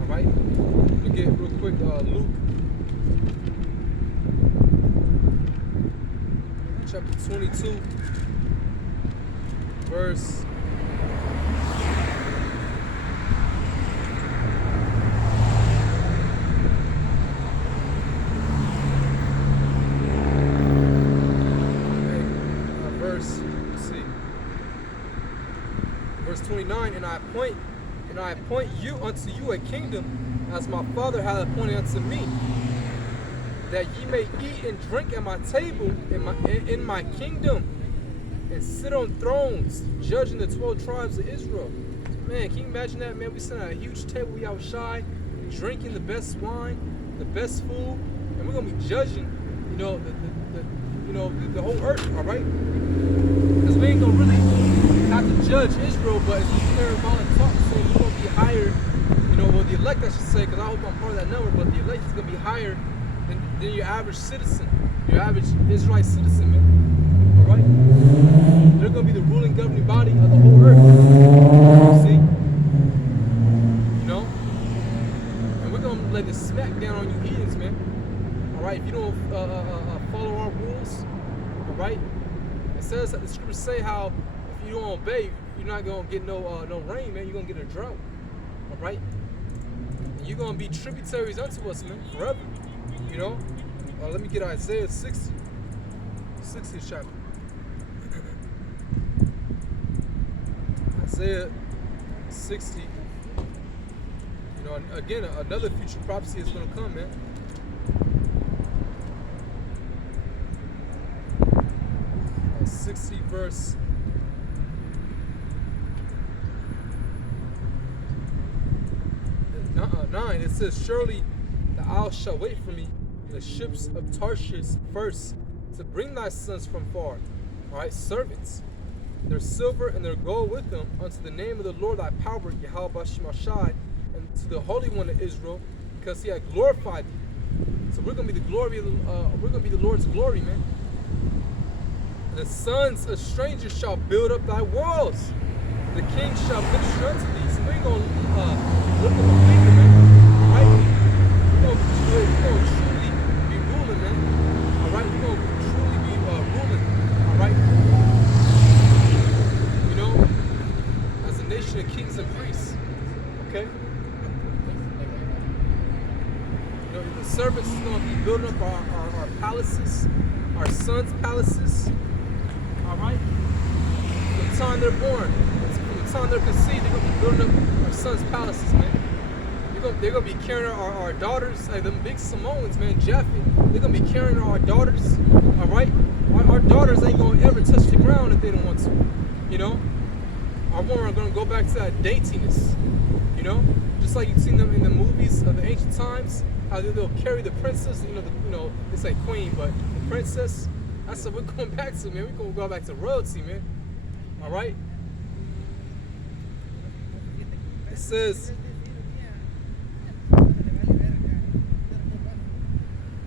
All right? Let me get real quick, Luke chapter 22, verse. Verse 29, and I appoint you unto you a kingdom, as my Father hath appointed unto me, that ye may eat and drink at my table in my kingdom, and sit on thrones, judging the 12 tribes of Israel. Man, can you imagine that, man? We sit at a huge table, we outside, drinking the best wine, the best food, and we're gonna be judging, you know, the whole earth, all right? Because we ain't gonna really have to judge Israel, but it's just clear about and talk, so we're gonna be higher, you know, well, the elect, I should say, because I hope I'm part of that number, but the elect is gonna be higher than your average citizen, your average Israelite citizen, man. All right? They're gonna be the ruling governing body of the whole earth. You see? You know? And we're gonna lay the smack down on you heathens, man. All right? If you don't follow our rules, all right? It says that the scriptures say how if you don't obey, you're not gonna get no rain, man. You're gonna get a drought. All right? And you're gonna be tributaries unto us, man, forever. You know? Let me get Isaiah 60 chapter. Isaiah 60. You know, again, another future prophecy is gonna come, man. 60 verse 9, it says, surely the owl shall wait for me, the ships of Tarshish first, to bring thy sons from far, servants, their silver and their gold with them, unto the name of the Lord thy power, Yahweh Bashimashai, and to the Holy One of Israel, because he had glorified thee. So we're gonna be the glory of we're gonna be the Lord's glory, man. The sons of strangers shall build up thy walls. The king shall minister unto thee. So we ain't gonna look at the finger, man. Right? We're gonna truly be ruling, man. Alright? We're gonna truly be ruling. Alright? You know, as a nation of kings and priests. Okay? You know, the servants is gonna be building up our palaces, our sons' palaces. Alright? From the time they're born, from the time they're conceived, they're gonna be building up our sons' palaces, man. They're gonna be carrying our daughters, like them big Samoans, man, Japhet. They're gonna be carrying our daughters, alright? Our daughters ain't gonna ever touch the ground if they don't want to, you know? Our women are gonna go back to that daintiness, you know? Just like you've seen them in the movies of the ancient times, how they'll carry the princess, they say queen, but the princess. That's what we're going back to, man. We're going to go back to royalty, man. All right? It says,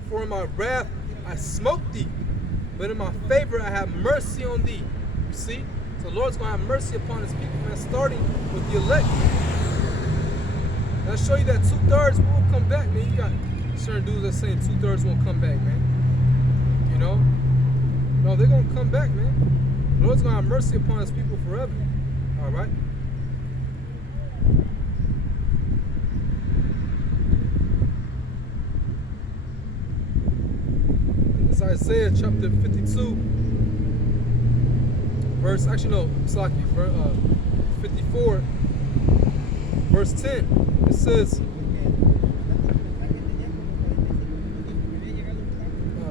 for in my wrath I smote thee, but in my favor I have mercy on thee. You see? So the Lord's going to have mercy upon his people, man, starting with the elect. I'll show you that 2/3 will come back, man. You got certain dudes that saying 2/3 won't come back, man. You know? No, they're going to come back, man. The Lord's going to have mercy upon his people forever. All right? It's Isaiah chapter 52, verse, 54, verse 10. It says,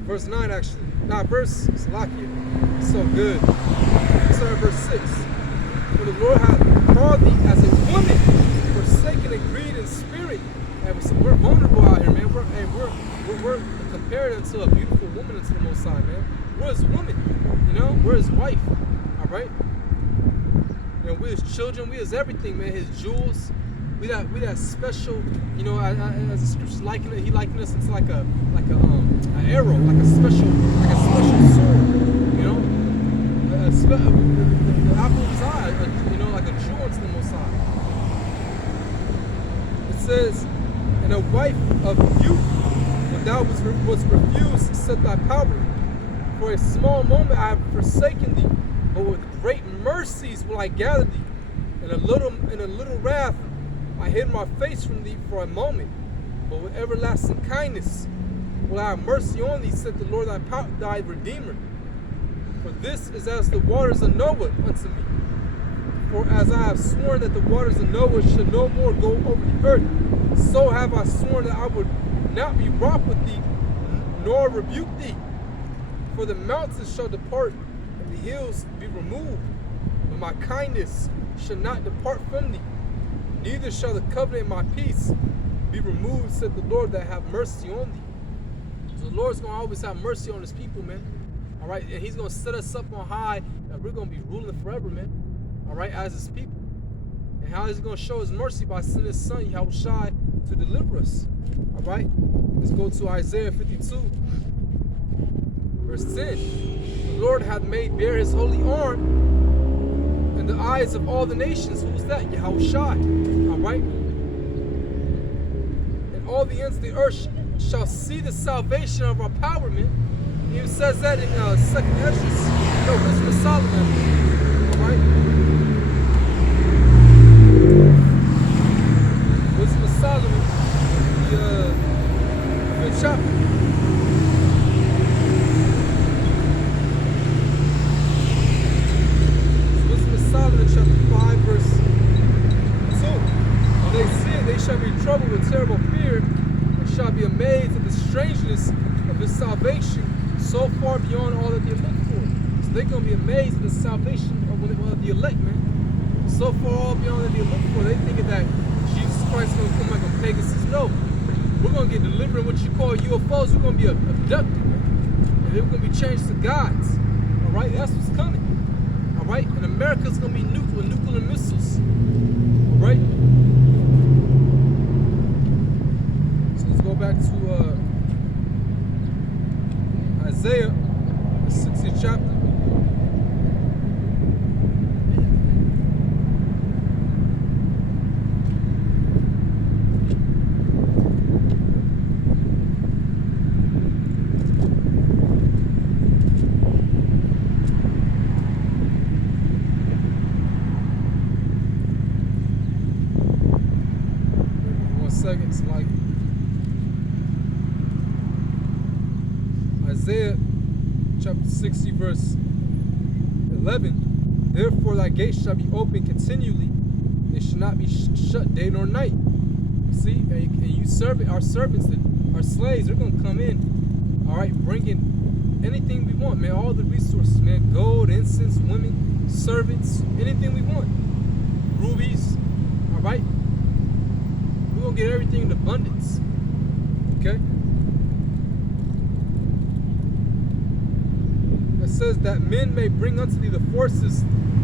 verse 9 actually. Verse Salakia. It's so good. Sorry, verse 6. For the Lord hath called thee as a woman, forsaken and grieved in spirit. And we're vulnerable out here, man. We're compared unto a beautiful woman unto the Most High, man. We're his woman, you know. We're his wife, all right. You know, we're his children. We his everything, man. His jewels. We that special, you know. As the scriptures he likened us into like an arrow, like a special sword, you know. The apple of his eye, you know, like a jewel unto the Most High. It says, and a wife of youth, when thou was refused to set thy power. For a small moment I have forsaken thee, but with great mercies will I gather thee. In a little wrath I hid my face from thee for a moment, but with everlasting kindness will I have mercy on thee, said the Lord thy Redeemer. For this is as the waters of Noah unto me. For as I have sworn that the waters of Noah should no more go over the earth, so have I sworn that I would not be wroth with thee, nor rebuke thee. For the mountains shall depart, and the hills be removed, but my kindness shall not depart from thee. Neither shall the covenant of my peace be removed, said the Lord that have mercy on thee. So the Lord's going to always have mercy on his people, man. All right, and he's going to set us up on high, and we're going to be ruling forever, man. All right, as his people. And how is he going to show his mercy? By sending his son, Yahushua, to deliver us. All right, let's go to Isaiah 52, verse 10. The Lord hath made bare his holy arm in the eyes of all the nations. Who's that? Yahushua. All right. And all the ends of the earth shall see the salvation of our power, man. He even says that in 2nd Esdras, Wisdom of Solomon. All right. Wisdom of Solomon, the 5th chapter. Wisdom of Solomon, chapter 5, verse 2. When they see it, they shall be troubled with terrible fear, and shall be amazed at the strangeness of his salvation, so far beyond all that they look for. So they're going to be amazed at the salvation of the elect, man. So far beyond that they look for. They thinking that Jesus Christ is going to come like a Pegasus. No. We're going to get delivered in what you call UFOs. We're going to be abducted, man. And they're going to be changed to gods. All right? That's what's coming. All right? And America's going to be nuked with nuclear missiles. All right? So let's go back to Isaiah, the 60th chapter. Seconds, like Isaiah chapter 60 verse 11. Therefore thy gates shall be open continually, they shall not be shut day nor night. You see, and you our servants, our slaves, they're gonna come in, all right, bringing anything we want, man. All the resources, man. Gold, incense, women, servants, anything we want. Rubies, all right. We're going to get everything in abundance. Okay? It says that men may bring unto thee the forces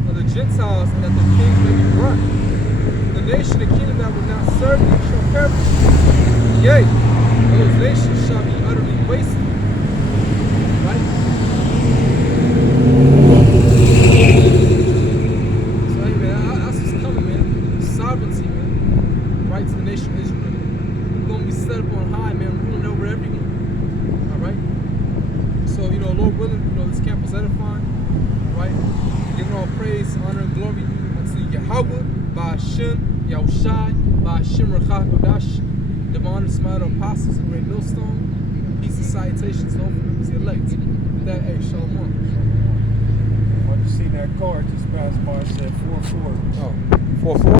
of the Gentiles, and that the kings may be brought. The nation and kingdom that will not serve thee shall perish. Yea, those nations shall be utterly wasted. Right? So, hey, man, that's what's coming, man. Sovereignty, man. Right to the nation of Israel. We're going to be set up on high, man, ruling over everyone. All right? So, Lord willing, this camp was edifying. All right? Giving all praise, honor, and glory unto Yahweh, by Hashem, Yahushai, by Hashem, Rachach, Kodash, divine and smile apostles, a great millstone. Peace and salutations to all members of the elect. With that, hey, Shalom. I just seen that car just passed by, said 4-4. Oh, 4-4?